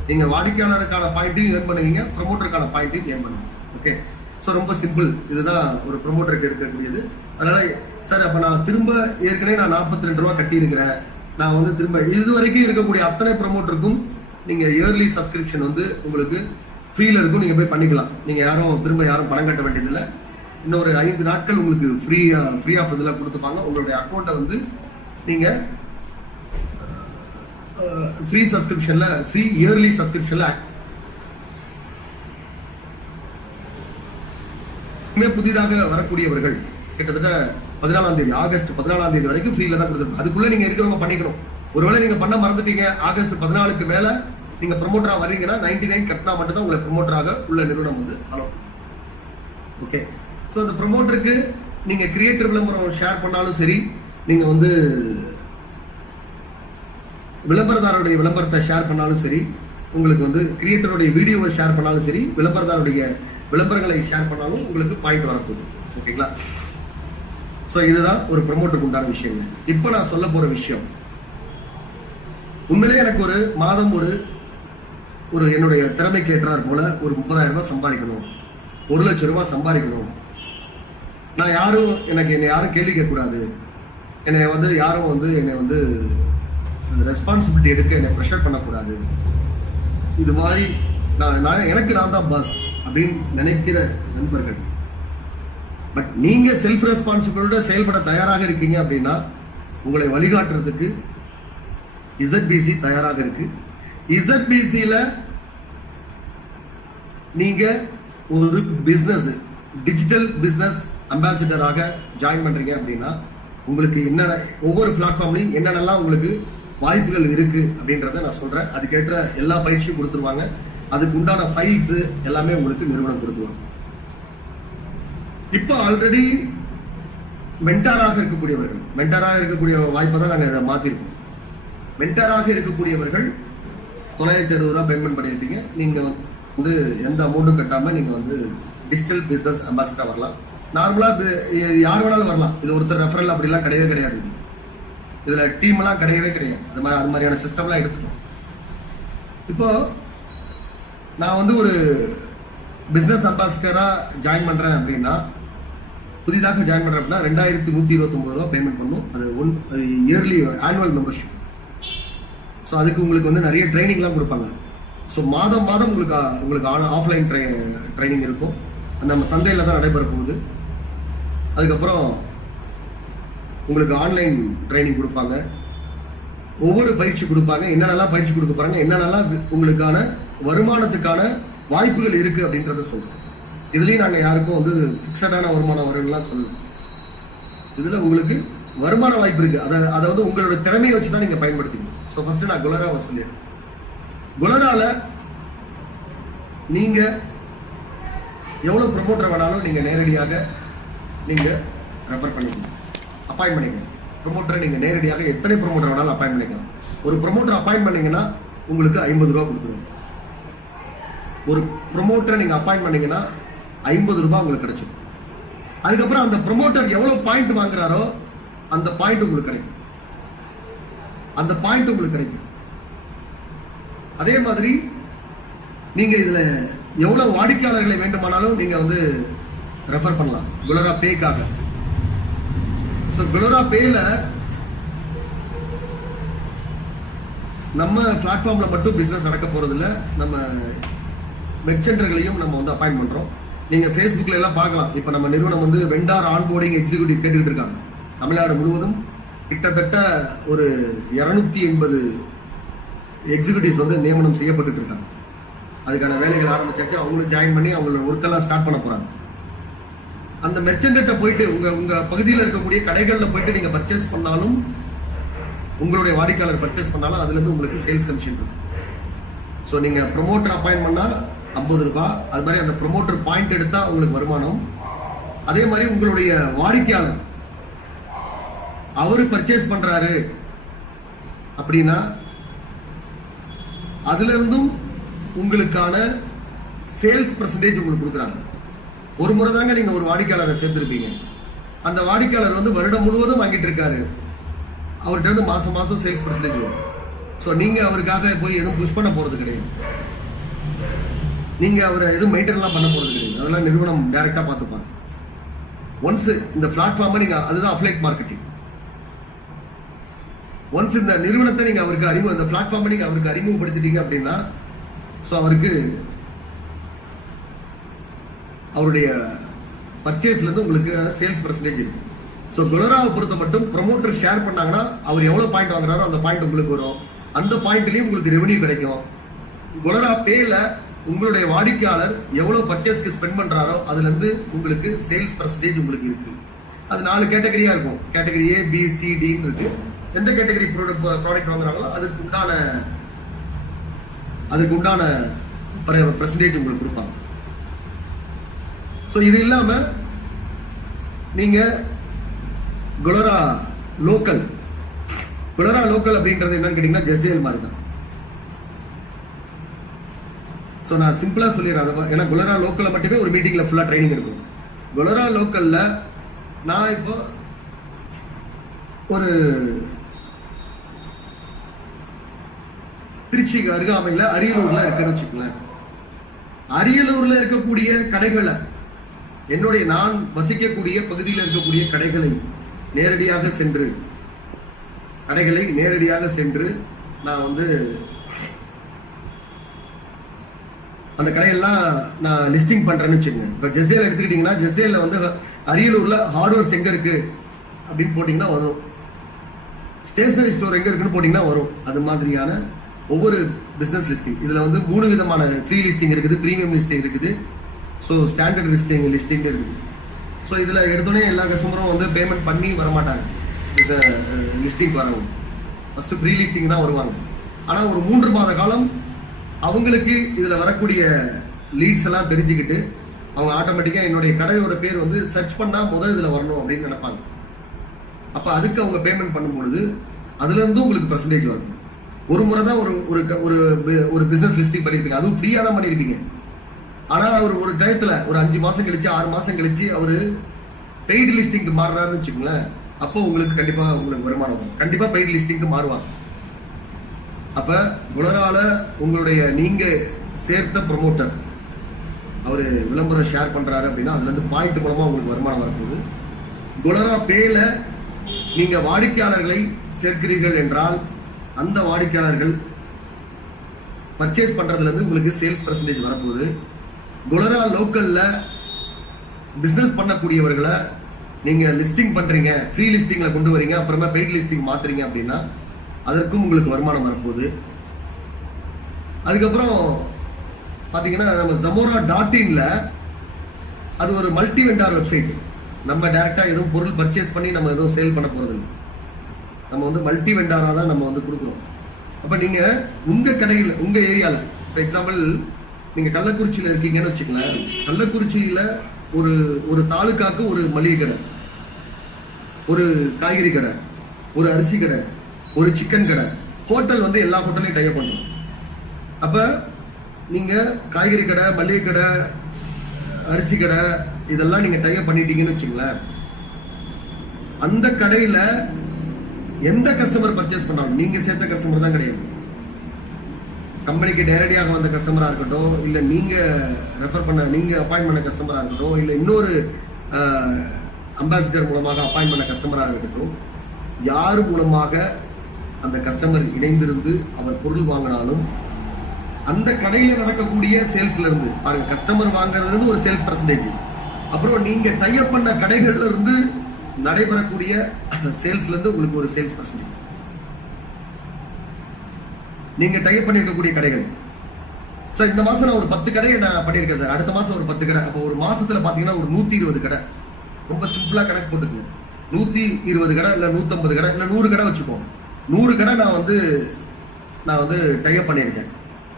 நீங்க வாடிக்கையாளருக்கான பாயிண்ட்டையும் ஏர்ன் பண்ணுவீங்க, ப்ரொமோட்டருக்கான பாயிண்ட்டையும் ஏர்ன் பண்ணுவீங்க. ஓகே. ஸோ ரொம்ப சிம்பிள். இதுதான் ஒரு ப்ரொமோட்டருக்கு இருக்கக்கூடியது. அதனால சார், அப்ப நான் திரும்ப ஏற்கனவே நான் 42 ரூபாய் கட்டி இருக்கிறேன், நான் வந்து திரும்ப இது வரைக்கும் இருக்கக்கூடிய அத்தனை ப்ரொமோட்டருக்கும் நீங்க இயர்லி சப்ஸ்கிரிப்ஷன் வந்து உங்களுக்கு ஃப்ரீல இருக்கும். நீங்க போய் பண்ணிக்கலாம். நீங்க திரும்ப யாரும் பணம் கட்ட வேண்டியதில்லை. இன்னொரு 5 நாட்கள் உங்களுக்கு ஃப்ரீ ஆஃப் இதெல்லாம் கொடுத்துப்பாங்க. உங்களுடைய அக்கௌண்ட்டை வந்து நீங்க ஃப்ரீ சப்ஸ்கிரிப்ஷன்ல, ஃப்ரீ இயர்லி சப்ஸ்கிரிப்ஷன்ல புதிதாக வரக்கூடியவர்கள் கிட்டத்தட்ட 14ஆம் தேதி, ஆகஸ்ட் 14ஆம் தேதி வரைக்கும் ஃப்ரீல தான் கொடுத்துருக்கோம். அதுக்குள்ள நீங்க இருக்கிறவங்க பண்ணிக்கணும். ஒருவேளை நீங்க பண்ண மறந்துட்டீங்க, ஆகஸ்ட் 14க்கு மேல நீங்க ப்ரொமோட்டரா வரீங்கன்னா 99 கட்டினா மட்டும் தான் உங்களை ப்ரொமோட்டராக உள்ள நிறுவனம் வந்து அலோ. ஓகே. ஸோ அந்த ப்ரொமோட்டருக்கு நீங்க கிரியேட்டர் விளம்பரம் ஷேர் பண்ணாலும் சரி, நீங்க வந்து விளம்பரதாரருடைய விளம்பரத்தை ஷேர் பண்ணாலும் சரி, உங்களுக்கு வந்து கிரியேட்டருடைய வீடியோவை ஷேர் பண்ணாலும் சரி, விளம்பரதாருடைய விளம்பரங்களை ஷேர் பண்ணாலும் உங்களுக்கு பாயிண்ட் வரப்போகுது. ஓகேங்களா? ஸோ இதுதான் ஒரு ப்ரொமோட்டருக்கு உண்டான விஷயங்கள். இப்போ நான் சொல்ல போற விஷயம், உண்மையிலே எனக்கு ஒரு மாதம் ஒரு என்னுடைய திறமைக்கு ஏற்றார் போல ஒரு 30,000 ரூபாய் சம்பாதிக்கணும், 1 லட்சம் ரூபாய் சம்பாதிக்கணும். நான் என்னை யாரும் கேள்வி கேட்க கூடாது, என்னை யாரும் என்னை ரெஸ்பான்சிபிலிட்டி எடுக்க என்னை ப்ரெஷர் பண்ணக்கூடாது. இது மாதிரி நான் தான் பாஸ் அப்படின்னு நினைக்கிற நண்பர்கள், பட் நீங்க செல்ஃப் ரெஸ்பான்சிபிலிட்டியோட செயல்பட தயாராக இருக்கீங்க அப்படின்னா உங்களை வழிகாட்டுறதுக்கு ZBC தயாராக இருக்கு. ZBCல நீங்க ஒரு பிசினஸ் டிஜிட்டல் பிசினஸ் அம்பாசிடராக ஜாயின் பண்றீங்க அப்படின்னா உங்களுக்கு என்னென்ன ஒவ்வொரு பிளாட்ஃபார்ம்லையும் என்னென்னலாம் உங்களுக்கு வாய்ப்புகள் இருக்கு அப்படின்றத நான் சொல்றேன். அதுக்கேற்ற எல்லா பயிற்சியும் கொடுத்துருவாங்க. அதுக்கு உண்டான ஃபைல்ஸ் எல்லாமே உங்களுக்கு நிறுவனம் கொடுத்துருவாங்க. இப்போ ஆல்ரெடி மென்டாராக இருக்கக்கூடிய வாய்ப்பை தான் நாங்கள் இதை மாத்திருக்கோம். மென்டாராக இருக்கக்கூடியவர்கள் 960 ரூபாய் பேமெண்ட் பண்ணியிருப்பீங்க. நீங்க எந்த அமௌண்ட்டும் கட்டாம நீங்க டிஜிட்டல் பிசினஸ் அம்பாசிடரா வரலாம். நார்மலா யார் வேணாலும் வரலாம். இது ஒருத்தர் ரெஃபரல் அப்படிலாம் கிடையவே கிடையாது. இதுல டீம் எல்லாம் கிடையவே கிடையாது. அது மாதிரியான சிஸ்டம் எல்லாம் எடுத்துக்கணும். இப்போ நான் ஒரு பிசினஸ் அம்பாசிடரா ஜாயின் பண்றேன் அப்படின்னா, புதிதாக ஜாயின் பண்றேன் அப்படின்னா 2129 ரூபாய் பேமெண்ட் பண்ணும். அது இயர்லி ஆனுவல் மெம்பர்ஷிப். ஸோ அதுக்கு உங்களுக்கு நிறைய ட்ரைனிங்லாம் கொடுப்பாங்க. ஸோ மாதம் உங்களுக்கு ஆஃப்லைன் ட்ரைனிங் இருக்கும். நம்ம சந்தையில் தான் நடைபெற போகுது. அதுக்கப்புறம் உங்களுக்கு ஆன்லைன் ட்ரைனிங் கொடுப்பாங்க. ஒவ்வொரு பயிற்சி கொடுப்பாங்க. என்னென்னலாம் பயிற்சி கொடுக்க போறாங்க, என்னென்னலாம் உங்களுக்கான வருமானத்துக்கான வாய்ப்புகள் இருக்கு அப்படின்றத சொல்றோம். இதுலயும் நாங்க யாருக்கும் பிக்சடான வருமானம் வரும்லாம் சொல்லல. இதுல உங்களுக்கு வருமான வாய்ப்பு இருக்கு. அதாவது உங்களோட திறமையை வச்சுதான் நீங்க பயன்படுத்திக்கணும். ஸோ ஃபர்ஸ்ட் நான் குலராவை சொல்லிடுறேன். குலரால நீங்க எவ்வளவு ப்ரொமோட்டர் வேணாலும் நீங்க நேரடியாக நீங்க ரெஃபர் பண்ணிக்கலாம், அப்பாயிண்ட் பண்ணிக்கலாம். ப்ரொமோட்டரை நீங்க நேரடியாக எத்தனை ப்ரொமோட்டர் வேணாலும் அப்பாயிண்ட் பண்ணிக்கலாம். ஒரு ப்ரொமோட்டர் அப்பாயிண்ட் பண்ணீங்கன்னா உங்களுக்கு 50 ரூபாய் கொடுத்துருவோம். ஒரு ப்ரொமோட்டரை நீங்க அப்பாயிண்ட் பண்ணீங்கன்னா 50 ரூபாய் உங்களுக்கு கிடைச்சிடும். அதுக்கப்புறம் அந்த ப்ரொமோட்டர் எவ்வளவு பாயிண்ட் வாங்குறாரோ அந்த பாயிண்ட் உங்களுக்கு கிடைக்கும். அதே மாதிரி நீங்க இதுல எவ்வளவு வாடிக்கையாளர்களை வேண்டுமானாலும் நீங்க ரெஃபர் பண்ணலாம் குலரா பேக்காக. குலரா பேல நம்ம பிளாட்ஃபார்ம்ல மட்டும் பிசினஸ் நடக்க போறது இல்ல, நம்ம மெர்ச்சன்டர்களையும் நம்ம அப்பாயிண்ட் பண்றோம். நீங்க Facebookல எல்லாம் பார்க்கலாம். இப்ப நம்ம நிறுவனம் வெண்டார் ஆன்போர்டிங் எக்ஸிக்யூட்டிவ் கேட்டுக்கிட்டு இருக்காங்க. தமிழ்நாடு முழுவதும் கிட்டத்தட்ட ஒரு 280 எக்ஸிக்யூட்டிவ்ஸ் நியமனம் செய்யப்பட்டு இருக்காங்க. அதுக்கான வேலைகள் ஆரம்பிச்சாச்சு. அவங்களும் ஜாயின் பண்ணி அவங்களோட ஒர்க் எல்லாம் ஸ்டார்ட் பண்ண போறாங்க. அந்த மெர்ச்சன்ட்ட போயிட்டு உங்க பகுதியில் இருக்கக்கூடிய கடைகள்ல போயிட்டு நீங்க பர்ச்சேஸ் பண்ணாலும், உங்களுடைய வாடிக்கையாளர் பர்ச்சேஸ் பண்ணாலும் அதுல இருந்து உங்களுக்கு சேல்ஸ் கமிஷன் இருக்கும். ஸோ நீங்க ப்ரொமோட்டர் அப்பாயிண்ட் பண்ணா 50 ரூபாய். அது மாதிரி அந்த ப்ரொமோட்டர் பாயிண்ட் எடுத்தா உங்களுக்கு வருமானம். அதே மாதிரி உங்களுடைய வாடிக்கையாளர் அவரு பர்ச்சேஸ் பண்றாரு அப்படின்னா அதுல இருந்தும் உங்களுக்கான சேல்ஸ் பெர்சன்டேஜ் உங்களுக்கு கொடுக்குறாங்க. ஒரு முறை தாங்க நீங்க ஒரு வாடிக்கையாளரை சேர்த்திருப்பீங்க. அந்த வாடிக்கையாளர் வருடம் முழுவதும் வாங்கிட்டு இருக்காரு. அவர்கிட்ட மாசம் மாசம் சேல்ஸ் பெர்சன்டேஜ் வரும். ஸோ நீங்க அவருக்காக போய் எதுவும் புஷ் பண்ண போறது கிடையாது. நீங்க அவரை எதுவும் மெயின்டைன் பண்ண போறது கிடையாது. அதெல்லாம் நிறுவனம் டைரக்டா பார்த்துப்பாங்க. ஒன்ஸ் இந்த பிளாட்ஃபார்ம் நீங்க அதுதான் அஃபிலியேட் மார்க்கெட்டிங். ஒன்ஸ் இந்த நிறுவனத்தை நீங்க அவருக்கு இந்த பிளாட்ஃபார்ம் நீங்க அவருக்கு அறிமுகப்படுத்திட்டீங்க அப்படின்னா, ஸோ அவருக்கு அவருடைய பர்ச்சேஸ்ல இருந்து உங்களுக்கு சேல்ஸ் பெர்சன்டேஜ் இருக்கு. ஸோ குலராவை பொறுத்த மட்டும் ப்ரொமோட்டர் ஷேர் பண்ணாங்கன்னா அவர் எவ்வளவு பாயிண்ட் வாங்குறாரோ அந்த பாயிண்ட் உங்களுக்கு வரும். அந்த பாயிண்ட்லயும் உங்களுக்கு ரெவன்யூ கிடைக்கும். குலரா பேல உங்களுடைய வாடிக்கையாளர் எவ்வளவு பர்ச்சேஸ்க்கு ஸ்பெண்ட் பண்றாரோ அதுல இருந்து உங்களுக்கு சேல்ஸ் பெர்சன்டேஜ் உங்களுக்கு இருக்கு. அது 4 கேட்டகரியா இருக்கும். Category A, B, C, D இருக்கு. எந்த கேட்டகரி ப்ராடக்ட் வாங்குறாங்களோ அதுக்கு உண்டான பெர்சன்டேஜ் உங்களுக்கு கொடுப்பாங்க. ஸோ இது இல்லாம நீங்க குலரா லோக்கல் அப்படின்றது என்னன்னு கேட்டீங்கன்னா ஜஸ்ட் மாதிரி தான். ஸோ நான் சிம்பிளா சொல்லிடுறேன். ஏன்னா குலரா லோக்கல்ல மட்டுமே ஒரு மீட்டிங்ல ஃபுல்லா ட்ரைனிங் இருக்கும். குலரா லோக்கல்ல நான் இப்போ ஒரு திருச்சி அருகாமையில அரியலூர்ல இருக்குன்னு வச்சுக்கோங்களேன். அரியலூர்ல இருக்கக்கூடிய கடைகளை, என்னுடைய நான் வசிக்கக்கூடிய பகுதியில் இருக்கக்கூடிய கடைகளை நேரடியாக சென்று நான் வந்து அந்த கடையெல்லாம் நான் லிஸ்டிங் பண்றேன்னு வச்சுக்கோங்க. இப்ப ஜெஸ்டேல எடுத்துக்கிட்டீங்கன்னா, ஜெஸ்டேல வந்து அரியலூர்ல ஹார்ட்வேர்ஸ் எங்க இருக்கு அப்படின்னு போட்டீங்கன்னா வரும், ஸ்டேஷனரி ஸ்டோர் எங்க இருக்குன்னு போட்டீங்கன்னா வரும். அது மாதிரியான ஒவ்வொரு பிசினஸ் லிஸ்டிங். இதுல வந்து 3 விதமான ஃப்ரீ லிஸ்டிங் இருக்குது, பிரீமியம் லிஸ்டிங் இருக்குது, ஸோ ஸ்டாண்டர்ட் லிஸ்டிங் இருக்குது. ஸோ இதுல எடுத்தோடனே எல்லா கஸ்டமரும் வந்து பேமெண்ட் பண்ணி வரமாட்டாங்க. இந்த லிஸ்டிங் வரவங்க ஃபர்ஸ்ட் ஃப்ரீ லிஸ்டிங் தான் வருவாங்க. ஆனா ஒரு 3 மாத காலம் அவங்களுக்கு இதுல வரக்கூடிய லீட்ஸ் எல்லாம் தெரிஞ்சுக்கிட்டு அவங்க ஆட்டோமேட்டிக்கா என்னுடைய கடையோட பேர் வந்து சர்ச் பண்ணா முதல் இதுல வரணும் அப்படின்னு நினைப்பாங்க. அப்ப அதுக்கு அவங்க பேமெண்ட் பண்ணும்பொழுது அதுல இருந்து உங்களுக்கு பெர்சன்டேஜ் வரும். ஒரு முறை தான் ஒரு பிசினஸ் லிஸ்டிங் பண்ணிருப்பீங்க, அதுவும் ஃப்ரீயா தான் பண்ணிருப்பீங்க. ஆனா ஒரு டயத்துல ஒரு 5 மாசம் கழிச்சு 6 மாசம் கழிச்சு அவரு பெய்டு லிஸ்டிங்க்கு மாறினாருன்னு வச்சுக்கோங்களேன், அப்போ உங்களுக்கு கண்டிப்பா உங்களுக்கு வருமானம் வரும். கண்டிப்பா பெய்டு லிஸ்டிங்க்கு மாறுவாங்க. அப்ப குணரால உங்களுடைய நீங்க சேர்த்த ப்ரொமோட்டர் அவரு விளம்பரம் ஷேர் பண்றாரு அப்படின்னா அதுல இருந்து பாயிண்ட் மூலமா உங்களுக்கு வருமானம் வரப்போகுது. குணரா பேல நீங்க வாடிக்கையாளர்களை சேர்க்கிறீர்கள் என்றால் அந்த வாடிக்கையாளர்கள் பர்ச்சேஸ் பண்றதுல இருந்து உங்களுக்கு சேல்ஸ் பெர்சன்டேஜ் வரப்போகுது. குணரா லோக்கல்ல பிசினஸ் பண்ணக்கூடியவர்களை நீங்க லிஸ்டிங் பண்றீங்க, ஃப்ரீ லிஸ்டிங்ல கொண்டு வரீங்க, அப்புறமா பெய்ட் லிஸ்டிங் மாத்துறீங்க அப்படின்னா அதற்கும் உங்களுக்கு வருமானம் வரப்போகுது. அதுக்கப்புறம் பாத்தீங்கன்னா நம்ம Zamora.inல அது ஒரு மல்டி வெண்டார் வெப்சைட். நம்ம டைரக்டா எதுவும் பொருள் பர்ச்சேஸ் பண்ணி நம்ம எதுவும் சேல் பண்ண போறது இல்லை. நம்ம வந்து மல்டி வெண்டாரா தான் நம்ம வந்து கொடுக்குறோம். அப்ப நீங்க உங்க கடையில் உங்க ஏரியால, ஃபார் எக்ஸாம்பிள் நீங்க கள்ளக்குறிச்சியில இருக்கீங்கன்னு வச்சுக்கலாம். கள்ளக்குறிச்சியில ஒரு தாலுக்காக்கு ஒரு மளிகை கடை, ஒரு காய்கறி கடை, ஒரு அரிசி கடை, ஒரு சிக்கன் கடை, ஹோட்டல் வந்து எல்லா ஹோட்டலையும் டைப் பண்ணும். அப்ப நீங்க காய்கறி கடை, மளிகை கடை, அரிசி கடை இதெல்லாம் நீங்க டைப் பண்ணிட்டீங்கன்னு வச்சுங்களேன், அந்த கடையில எந்த கஸ்டமர் பர்ச்சேஸ் பண்ணாலும் நீங்க சேர்த்த கஸ்டமர் தான் கிடையாது. கம்பெனிக்கு நேரடியாக வந்த கஸ்டமரா இருக்கட்டும், இல்ல நீங்க ரெஃபர் பண்ண நீங்க அப்பாயிண்ட் பண்ண கஸ்டமரா இருக்கட்டும், இல்ல இன்னொரு அம்பாசிடர் மூலமாக அப்பாயிண்ட் பண்ண கஸ்டமரா இருக்கட்டும், யாரு மூலமாக அந்த கஸ்டமர் இணைந்திருந்து அவர் பொருள் வாங்கினாலும் அந்த கடையில நடக்கக்கூடிய சேல்ஸ்ல இருந்து பாருங்க, கஸ்டமர் வாங்குறது ஒரு சேல்ஸ் பெர்சன்டேஜ். அப்புறம் நீங்க டைப் பண்ண கடைகள்ல இருந்து நடைபெறக்கூடிய சேல்ஸ்ல இருந்து உங்களுக்கு ஒரு சேல்ஸ் பெர்சன்டேஜ். நீங்க டைப் பண்ணிருக்கக்கூடிய கடைகள். சார் இந்த மாசம் நான் ஒரு 10 கடையை நான் பண்ணிருக்கேன் சார், அடுத்த மாசம் ஒரு 10 கடை. அப்போ ஒரு மாசத்துல பாத்தீங்கன்னா ஒரு 120 கடை. ரொம்ப சிம்பிளா கணக்கு போட்டுக்கங்க. 120 கடை இல்ல 150 கடை இல்ல 100 கடை வச்சுப்போம். 100 கடை நான் வந்து டைப் பண்ணிருக்கேன்.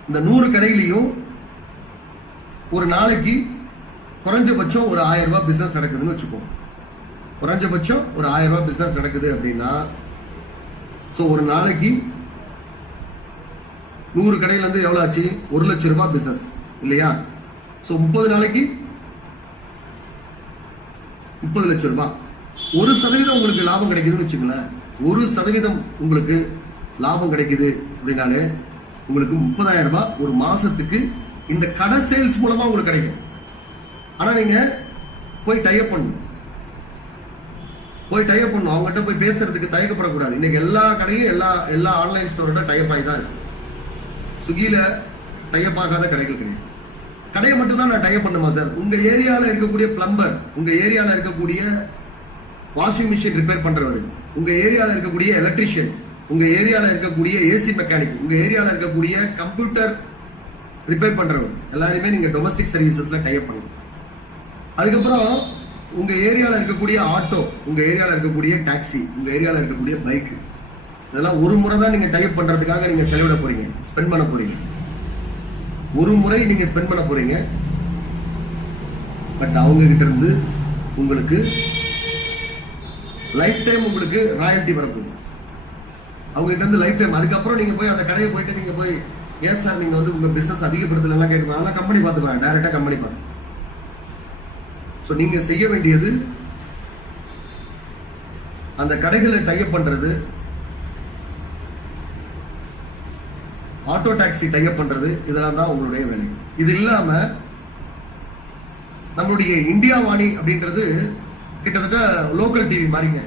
இந்த 100 கடையிலையும் ஒரு நாளைக்கு குறைஞ்சபட்சம் ஒரு 1000 ரூபாய் பிசினஸ் நடக்குதுன்னு வச்சுப்போம். குறைஞ்சபட்சம் ஒரு 1000 ரூபாய் பிசினஸ் நடக்குது அப்படின்னா, சோ ஒரு நாளைக்கு 100 கடையில இருந்து எவ்வளவு ஆச்சு? 1 லட்சம் ரூபாய் பிசினஸ் இல்லையா? சோ 30 நாளைக்கு 30 லட்சம் ரூபாய். 1% உங்களுக்கு லாபம் கிடைக்குதுன்னு வச்சுங்களேன். 1% உங்களுக்கு லாபம் கிடைக்குது அப்படின்னாலே உங்களுக்கு 30,000 ரூபாய் ஒரு மாசத்துக்கு இந்த கடை சேல்ஸ் மூலமா உங்களுக்கு கிடைக்கும். ஆனா நீங்க போய் டைப் பண்ணணும், அவங்ககிட்ட போய் பேசுறதுக்கு தயக்கப்படக்கூடாது. இன்னைக்கு எல்லா கடையும் எல்லா ஆன்லைன் ஸ்டோரோட டைப் ஆகி தான் இருக்கு. ஸ்விக்கியில டைப் ஆகாத கடைகள் கிடையாது. கடையை மட்டும் தான் நான் டைப் பண்ணுமா சார்? உங்க ஏரியால இருக்கக்கூடிய பிளம்பர், உங்க ஏரியால இருக்கக்கூடிய வாஷிங் மிஷின் ரிப்பேர் பண்றவர், உங்க ஏரியால இருக்கக்கூடிய எலக்ட்ரிஷியன், உங்க ஏரியால இருக்கக்கூடிய ஏசி மெக்கானிக், உங்க ஏரியால இருக்கக்கூடிய கம்ப்யூட்டர் ரிப்பேர் பண்றவர் எல்லாருமே நீங்க டொமஸ்டிக் சர்வீசஸ்ல டைப் பண்ணணும். அதுக்கப்புறம் உங்க ஏரியால இருக்கக்கூடிய ஆட்டோ, உங்க ஏரியால இருக்கக்கூடிய டாக்ஸி, உங்க ஏரியால இருக்கக்கூடிய பைக், இதெல்லாம் ஒரு முறை தான் நீங்க டைப் பண்றதுக்காக நீங்க செலவிட போறீங்க, ஸ்பெண்ட் பண்ண போறீங்க. ஒரு முறை நீங்க ஸ்பெண்ட் பண்ண போறீங்க. பட் அவங்க கிட்ட இருந்து உங்களுக்கு லைஃப் டைம் உங்களுக்கு ராயல்டி வரப்போகுது. அவங்க கிட்ட இருந்து லைஃப் டைம். அதுக்கப்புறம் நீங்க போய் அந்த கடையை போயிட்டு நீங்க போய் ஏன் சார் நீங்க வந்து உங்க பிசினஸ் அதிகப்படுத்தலாம் கேட்கணும். அதெல்லாம் கம்பெனி பார்த்துக்கலாம், டைரக்டா கம்பெனி பார்த்து. சோ நீங்க செய்ய வேண்டியது அந்த கடைகளை டைப் பண்றது, ஆட்டோ டாக்ஸி டைப் பண்றது, இதெல்லாம் தான் உங்களுடைய வேலை. இது இல்லாம நம்மளுடைய இந்தியா வாணி அப்படின்றது கிட்டத்தட்ட லோக்கல் டிவி மாதிரிங்க.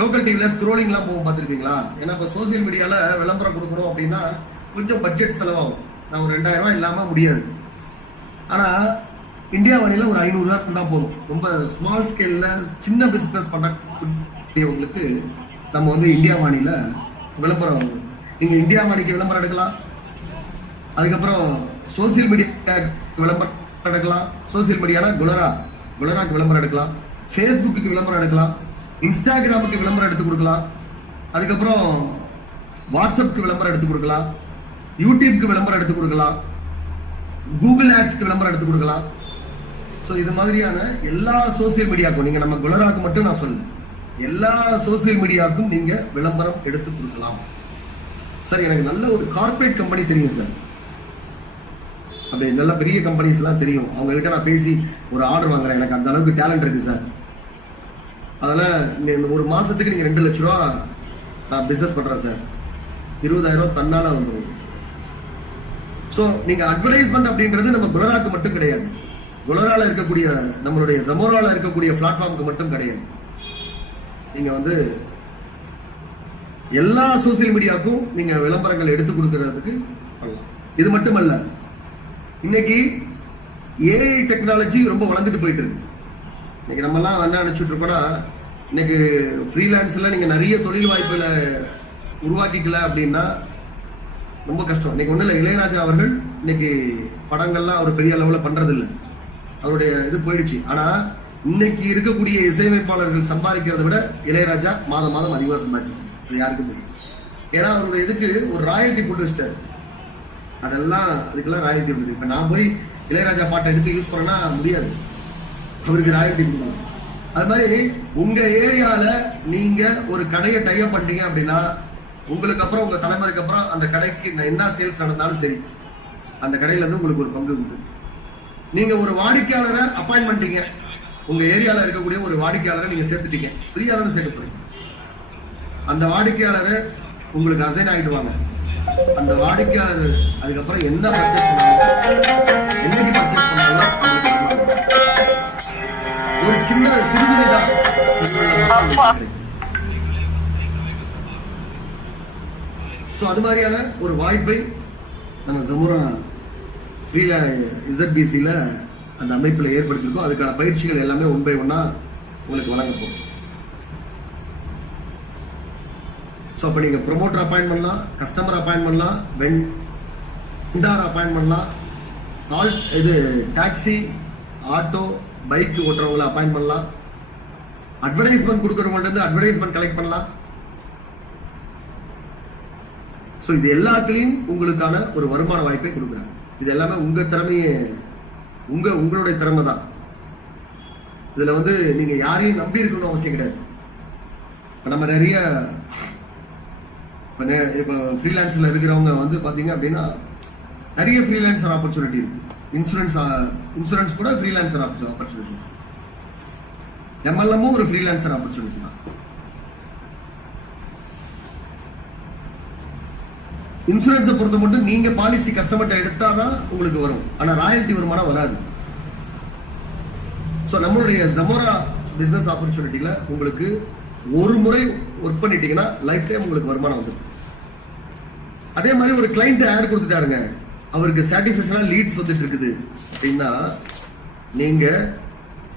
லோக்கல் டிவில ஸ்க்ரோலிங் எல்லாம் போகும் பார்த்திருக்கீங்களா? ஏன்னா இப்ப சோசியல் மீடியால விளம்பரம் கொடுக்கணும் அப்படின்னா கொஞ்சம் பட்ஜெட் செலவாகும். நான் ஒரு 2000 ரூபாய் இல்லாம முடியாது. ஆனா இந்தியா வாணியில ஒரு 500 ரூபாய் தான் போதும். ரொம்ப ஸ்மால் ஸ்கேல்ல சின்ன பிசினஸ் பண்ணக்கூடியவங்களுக்கு நம்ம வந்து இந்தியா வாணியில விளம்பரம், நீங்க இந்தியா வாணிக்கு விளம்பரம் எடுக்கலாம். அதுக்கப்புறம் சோசியல் மீடியா விளம்பரம் எடுக்கலாம். சோசியல் மீடியானா குலராக்கு விளம்பரம் எடுக்கலாம். ஃபேஸ்புக்கு விளம்பரம் எடுக்கலாம். இன்ஸ்டாகிராமுக்கு விளம்பரம் எடுத்து கொடுக்கலாம். அதுக்கப்புறம் வாட்ஸ்அப்க்கு விளம்பரம் எடுத்து கொடுக்கலாம். யூடியூப்க்கு விளம்பரம் எடுத்து கொடுக்கலாம். கூகுள் ஆட்ஸ்க்கு விளம்பரம் எடுத்து கொடுக்கலாம். ஸோ இது மாதிரியான எல்லா சோசியல் மீடியாக்கும், நீங்க நம்ம குலராக்கு மட்டும் நான் சொல்ல, எல்லா சோசியல் மீடியாவுக்கும் நீங்க விளம்பரம் எடுத்து கொடுக்கலாம். சார் எனக்கு நல்ல ஒரு கார்பரேட் கம்பெனி தெரியும் சார், அப்படி நல்ல பெரிய கம்பெனிஸ் எல்லாம் தெரியும், அவங்க கிட்ட நான் பேசி ஒரு ஆர்டர் வாங்குறேன், எனக்கு அந்த அளவுக்கு டேலண்ட் இருக்கு சார், அதனால இந்த ஒரு மாசத்துக்கு நீங்க 2 லட்சம் ரூபா நான் பிசினஸ் பண்றேன் சார், 20,000 ரூபாய் தன்னால வந்துடும். ஸோ நீங்க அட்வர்டைஸ்மெண்ட் அப்படின்றது நம்ம குலராக்கு மட்டும் கிடையாது, குலரால இருக்கக்கூடிய நம்மளுடைய ஜமோரால இருக்கக்கூடிய பிளாட்ஃபார்முக்கு மட்டும் கிடையாது. நீங்க வந்து எல்லா சோசியல் மீடியாவுக்கும் நீங்க விளம்பரங்கள் எடுத்து கொடுக்கறதுக்கு பண்ணலாம். இது மட்டுமல்ல, இன்னைக்கு ஏஐ டெக்னாலஜி ரொம்ப வளர்ந்துட்டு போயிட்டு இருக்கு. இன்னைக்கு நம்ம எல்லாம் என்ன நினைச்சிட்டு இருக்கோம்னா, இன்னைக்கு ஃப்ரீலான்ஸ்ல நீங்க நிறைய தொழில் வாய்ப்புகளை உருவாக்கிக்கல அப்படின்னா ரொம்ப கஷ்டம். இன்னைக்கு ஒண்ணு இல்ல, இளையராஜா அவர்கள் இன்னைக்கு படங்கள்லாம் அவர் பெரிய அளவுல பண்றது இல்லை, அவருடைய இது போயிடுச்சு. ஆனா இன்னைக்கு இருக்கக்கூடிய இசையமைப்பாளர்கள் சம்பாதிக்கிறத விட இளையராஜா மாதம் மாதம் அதிகமாக சம்பாதிச்சாங்க. அது யாருக்கும் தெரியும். ஏன்னா அவருடைய இதுக்கு ஒரு ராயல்டி போட்டு வச்சிட்டாரு. அதெல்லாம் அதுக்கெல்லாம் ராயல்டி இருக்கு. இப்ப நான் போய் இளையராஜா பாட்டை எடுத்து யூஸ் பண்ணனா முடியாது, அவருக்கு ராயல்டி கொடுக்கணும். அது மாதிரி உங்க ஏரியால நீங்க ஒரு கடையை டைப் பண்ணிட்டீங்க அப்படின்னா, உங்களுக்கு அப்புறம் உங்க தலைமுறைக்கு அப்புறம் அந்த கடைக்கு என்ன சேல்ஸ் நடந்தாலும் சரி, அந்த கடையில இருந்து உங்களுக்கு ஒரு பங்கு உண்டு. நீங்க ஒரு வாடிக்கையாளரை அப்பாயின்ட் பண்ணிட்டீங்க, உங்க ஏரியால இருக்கக்கூடிய ஒரு வாடிக்கையாளரை நீங்க சேர்த்துட்டீங்க, ஃப்ரீயா தானே சேர்க்க போறீங்க. அந்த வாடிக்கையாளரை உங்களுக்கு அசைன் ஆகிடுவாங்க. அந்த வாடிக்கையாளர் அதுக்கப்புறம் என்ன பர்ச்சேஸ் பண்ணாங்க, என்னைக்கு பர்ச்சேஸ் பண்ணாலும் ஒரு சின்ன சிறுகுறைதான். ஸோ அது மாதிரியான ஒரு வாய்ப்பை நம்ம ஜமோரா ஃப்ரீல இசட்பிசியில் அந்த அமைப்பில் ஏற்படுத்தியிருக்கோம். அதுக்கான பயிற்சிகள் எல்லாமே 1 by 1 உங்களுக்கு வழங்க போகும். ஸோ அப்போ நீங்கள் ப்ரொமோட்டர் அப்பாயின்ட் பண்ணலாம், கஸ்டமர் அப்பாயின்ட் பண்ணலாம், வெண்டார் அப்பாயின்ட் பண்ணலாம், இது டாக்ஸி, ஆட்டோ, பைக் ஓட்டுறவங்களை அப்பாயின்ட் பண்ணலாம், அட்வர்டைஸ்மெண்ட் கொடுக்குறவங்கள்ட்ட அட்வர்டைஸ்மெண்ட் கலெக்ட் பண்ணலாம். ஸோ இது எல்லாத்துலேயும் உங்களுக்கான ஒரு வருமான வாய்ப்பை கொடுக்குறாங்க. இது எல்லாமே உங்க திறமையே, உங்களுடைய திறமை தான். இதுல வந்து நீங்க யாரையும் நம்பி இருக்கணும்னு அவசியம் கிடையாது. இப்ப நம்ம நிறைய இப்ப ஃப்ரீலான்ஸ்ல இருக்கிறவங்க வந்து பாத்தீங்க அப்படின்னா நிறைய ஃப்ரீலான்சர் ஆப்பர்ச்சுனிட்டி இருக்கு. இன்சூரன்ஸ் கூட ஃப்ரீலான்சர் ஆப்பர்ச்சுனிட்டி, எம்எல்எம்மும் ஒரு ஃப்ரீலான்சர் ஆப்பர்ச்சுனிட்டி தான். இன்சூரன்ஸை பொறுத்த மட்டும் நீங்க பாலிசி கஸ்டமர்கிட்ட எடுத்தாதான் உங்களுக்கு வரும், ஆனா ராயல்டி வருமானம் வராது. சோ நம்மளுடைய ஜமோரா பிசினஸ் ஆப்பர்ச்சுனிட்டியில உங்களுக்கு ஒரு முறை ஒர்க் பண்ணிட்டீங்கன்னா லைஃப் டைம் உங்களுக்கு வருமானம் வந்துடும். அதே மாதிரி ஒரு கிளைண்ட் ஆட் கொடுத்துட்டாருங்க, அவருக்கு சாட்டிஸ்பேக்ஷனா லீட்ஸ் வந்துட்டு இருக்குது அப்படின்னா, நீங்க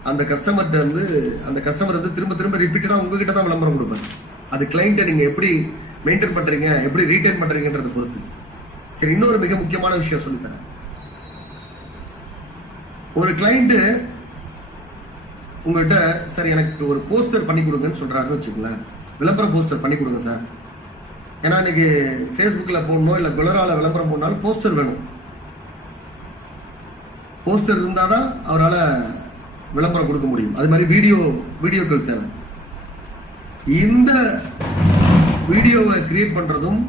அந்த கஸ்டமர்கிட்ட இருந்து அந்த கஸ்டமர் வந்து திரும்ப திரும்ப ரிப்பீட்டடா உங்ககிட்ட தான் விளம்பரம் கொடுப்பாரு. அது கிளைண்ட்டை நீங்க எப்படி மெயின்டைன் பண்றீங்க, எப்படி ரீடைன் பண்றீங்கன்றத பொறுத்து. சரி, இன்னொரு மிக முக்கியமான விஷயம் சொல்லித்தரேன். ஒரு கிளைண்ட் உங்ககிட்ட சார் எனக்கு ஒரு போஸ்டர் பண்ணி கொடுங்கன்னு சொல்றாருன்னு வச்சுக்கோங்களேன், விளம்பர போஸ்டர் பண்ணி கொடுங்க சார். ஏன்னா இன்னைக்கு ஃபேஸ்புக்ல போடணும், இல்ல குலரால விளம்பரம் போடனாலும் போஸ்டர் வேணும். போஸ்டர் இருந்தாதான் அவரால் விளம்பரம் கொடுக்க முடியும். அது மாதிரி வீடியோக்கள் தேவை. இந்த வீடியோவை கிரியேட் பண்றதும்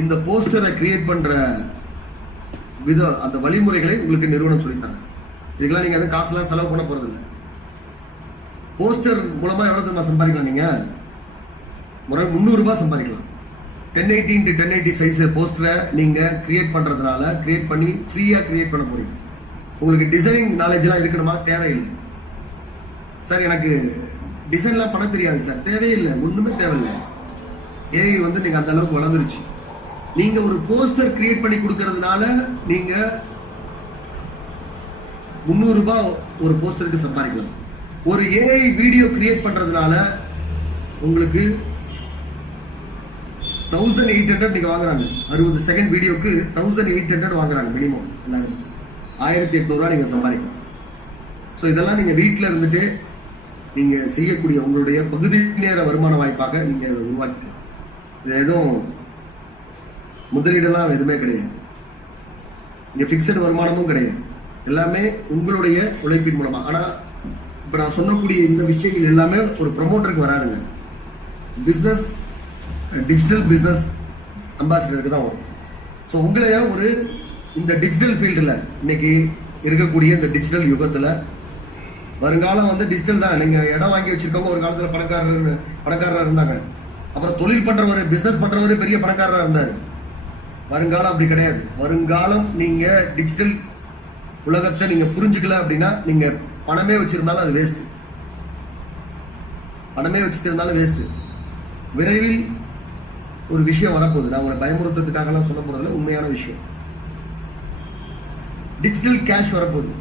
இந்த போஸ்டரை கிரியேட் பண்ற விதம், அந்த வழிமுறைகளை உங்களுக்கு நிறுவனம் சொல்லித்தரேன். இதுக்கெல்லாம் நீங்க வந்து காசுலாம் செலவு பண்ண போறது இல்லை. போஸ்டர் மூலமா எவ்வளவு சம்பாதிக்கலாம், நீங்க முறை 300 ரூபாய் சம்பாதிக்கலாம். 1080 into 1080 சைஸ் போஸ்டரை நீங்க கிரியேட் பண்றதுனால கிரியேட் பண்ணி ஃப்ரீயா கிரியேட் பண்ண போறீங்க. உங்களுக்கு டிசைனிங் நாலேஜ் எல்லாம் இருக்கணுமா? தேவையில்லை சார். எனக்கு டிசைன்லாம் பண்ண தெரியாது சார். தேவையில்லை, ஒண்ணுமே தேவையில்லை. ஏஐ வந்து நீங்க அந்த அளவுக்கு வளர்ந்துருச்சு. நீங்க ஒரு போஸ்டர் கிரியேட் பண்ணி கொடுக்கறதுனால நீங்க 300 ரூபாய் ஒரு போஸ்டருக்கு சம்பாதிக்கலாம். ஒரு ஏஐ வீடியோ கிரியேட் பண்றதுனால உங்களுக்கு 1800 நீங்க வாங்குறாங்க. 60 செகண்ட் வீடியோக்கு 1800 வாங்குறாங்க மினிமம். எல்லாரும் 1800 ரூபாய் நீங்க சம்பாதிக்கலாம். ஸோ இதெல்லாம் நீங்க வீட்டில் இருந்துட்டு நீங்க செய்யக்கூடிய உங்களுடைய பகுதி நேர வருமான வாய்ப்பாக நீங்க அதை உருவாக்கிக்கலாம். இது எதுவும் முதலீடெல்லாம் எதுவுமே கிடையாது. இங்க பிக்சட் வருமானமும் கிடையாது. எல்லாமே உங்களுடைய உழைப்பின் மூலமா. ஆனா இப்ப நான் சொல்லக்கூடிய இந்த விஷயங்கள் எல்லாமே ஒரு ப்ரொமோட்டருக்கு வராதுங்க. பிசினஸ் டிஜிட்டல் பிசினஸ் அம்பாசிடருக்கு தான் வரும். ஸோ உங்களைய ஒரு இந்த டிஜிட்டல் ஃபீல்டில் இன்னைக்கு இருக்கக்கூடிய இந்த டிஜிட்டல் யுகத்துல வருங்காலம் வந்து டிஜிட்டல் தான். நீங்க இடம் வாங்கி வச்சிருக்கவங்க ஒரு காலத்துல பணக்காரராக இருந்தாங்க. அப்புறம் தொழில் பண்றவர் பிசினஸ் பண்றவரு பெரிய பணக்காரராக இருந்தாரு. வருங்காலம் அப்படி கிடையாது. வருங்காலம் நீங்க டிஜிட்டல் உலகத்தை நீங்க புரிஞ்சுக்கல அப்படின்னா நீங்க பணமே வச்சிருந்தாலும் அது வேஸ்ட். பணமே வச்சிருந்தாலும் வேஸ்ட். விரைவில் ஒரு விஷயம் வரப்போகுது. நான் உங்களை பயமுறுத்ததுக்காக எல்லாம் சொல்ல போறதுல உண்மையான விஷயம். டிஜிட்டல் கேஷ் வரப்போகுது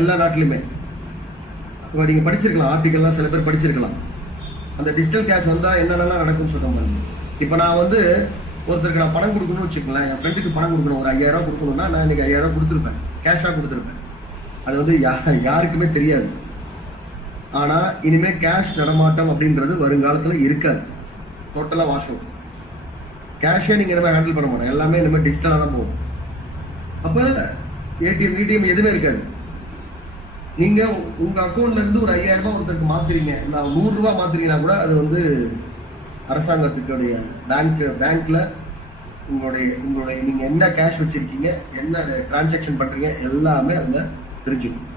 எல்லா நாட்டிலுமே. நீங்க படிச்சிருக்கலாம், ஆர்டிகல்லாம் சில பேர் படிச்சிருக்கலாம். அந்த டிஜிட்டல் கேஷ் வந்தா என்னென்னலாம் நடக்கும்னு சொல்ல மாதிரி. இப்ப நான் வந்து ஒருத்தருக்கு நான் பணம் கொடுக்கணும்னு வச்சுக்கோங்களேன். என் ஃப்ரெண்டுக்கு பணம் கொடுக்கணும், ஒரு 5000 ரூபாய் கொடுக்கணும்னா நான் இன்னைக்கு 5000 ரூபாய் கொடுத்துருப்பேன், கேஷா கொடுத்துருப்பேன். அது வந்து யாருக்குமே தெரியாது. ஆனா இனிமே கேஷ் நடமாட்டம் அப்படின்றது வருங்காலத்துல இருக்காது. டோட்டலா வாஷ் அவுட். கேஷே நீங்க இனிமே ஹேண்டில் பண்ண மாட்டோம். எல்லாமே இனிமே டிஜிட்டலா தான் போகும். அப்ப ஏடிஎம் எதுவுமே இருக்காது. நீங்க உங்க அக்கௌண்ட்ல இருந்து ஒரு 5000 ரூபாய் ஒருத்தருக்கு மாத்துறீங்க, நான் 100 ரூபாய் மாத்துறீங்கன்னா கூட அது வந்து அரசாங்கத்துக்குடைய பேங்க்ல உங்களுடைய நீங்க என்ன கேஷ் வச்சிருக்கீங்க, என்ன டிரான்சாக்சன் பண்றீங்க எல்லாமே அதுல தெரிஞ்சுக்கும்.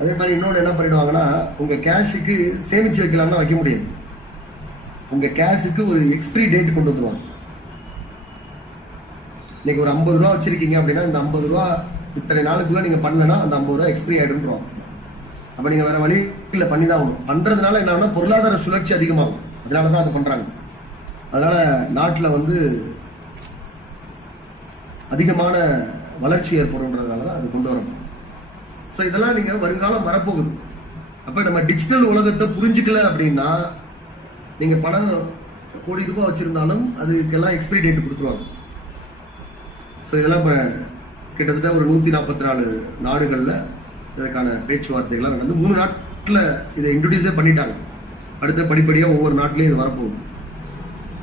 அதே மாதிரி இன்னொன்று என்ன பண்ணிடுவாங்கன்னா, உங்க கேஷுக்கு சேமிச்சு வைக்கலாம்னா வைக்க முடியாது. உங்க கேஷுக்கு ஒரு எக்ஸ்பிரி டேட் கொண்டு வந்துருவாங்க. இன்னைக்கு ஒரு 50 ரூபா வச்சிருக்கீங்க அப்படின்னா இந்த 50 ரூபா இத்தனை நாளுக்குள்ள நீங்க பண்ணலன்னா அந்த 50 ரூபா எக்ஸ்பிரி ஆயிடுவாங்க. அப்ப நீங்க வேற வழியில பண்ணி தான் ஆகணும். பண்றதுனால என்ன பொருளாதார சுழற்சி அதிகமாகும். அதனாலதான் அதை பண்றாங்க. அதனால நாட்டுல வந்து அதிகமான வளர்ச்சி ஏற்படும்ன்றதுனாலதான் அது கொண்டு வரணும். ஸோ இதெல்லாம் நீங்க வருங்காலம் வரப்போகுது. அப்ப நம்ம டிஜிட்டல் உலகத்தை புரிஞ்சுக்கல அப்படின்னா நீங்க பணம் கோடி ரூபாய் வச்சிருந்தாலும் அதுக்கெல்லாம் எக்ஸ்பிரி டேட் கொடுத்துருவாங்க. ஸோ இதெல்லாம் இப்போ கிட்டத்தட்ட ஒரு 144 நாடுகள்ல இதற்கான பேச்சுவார்த்தைகள்லாம் நடந்து 3 நாட்டில் இதை இன்ட்ரோடியூஸே பண்ணிட்டாங்க. அடுத்த படிப்படியாக ஒவ்வொரு நாட்டிலையும் இது வரப்போகுது.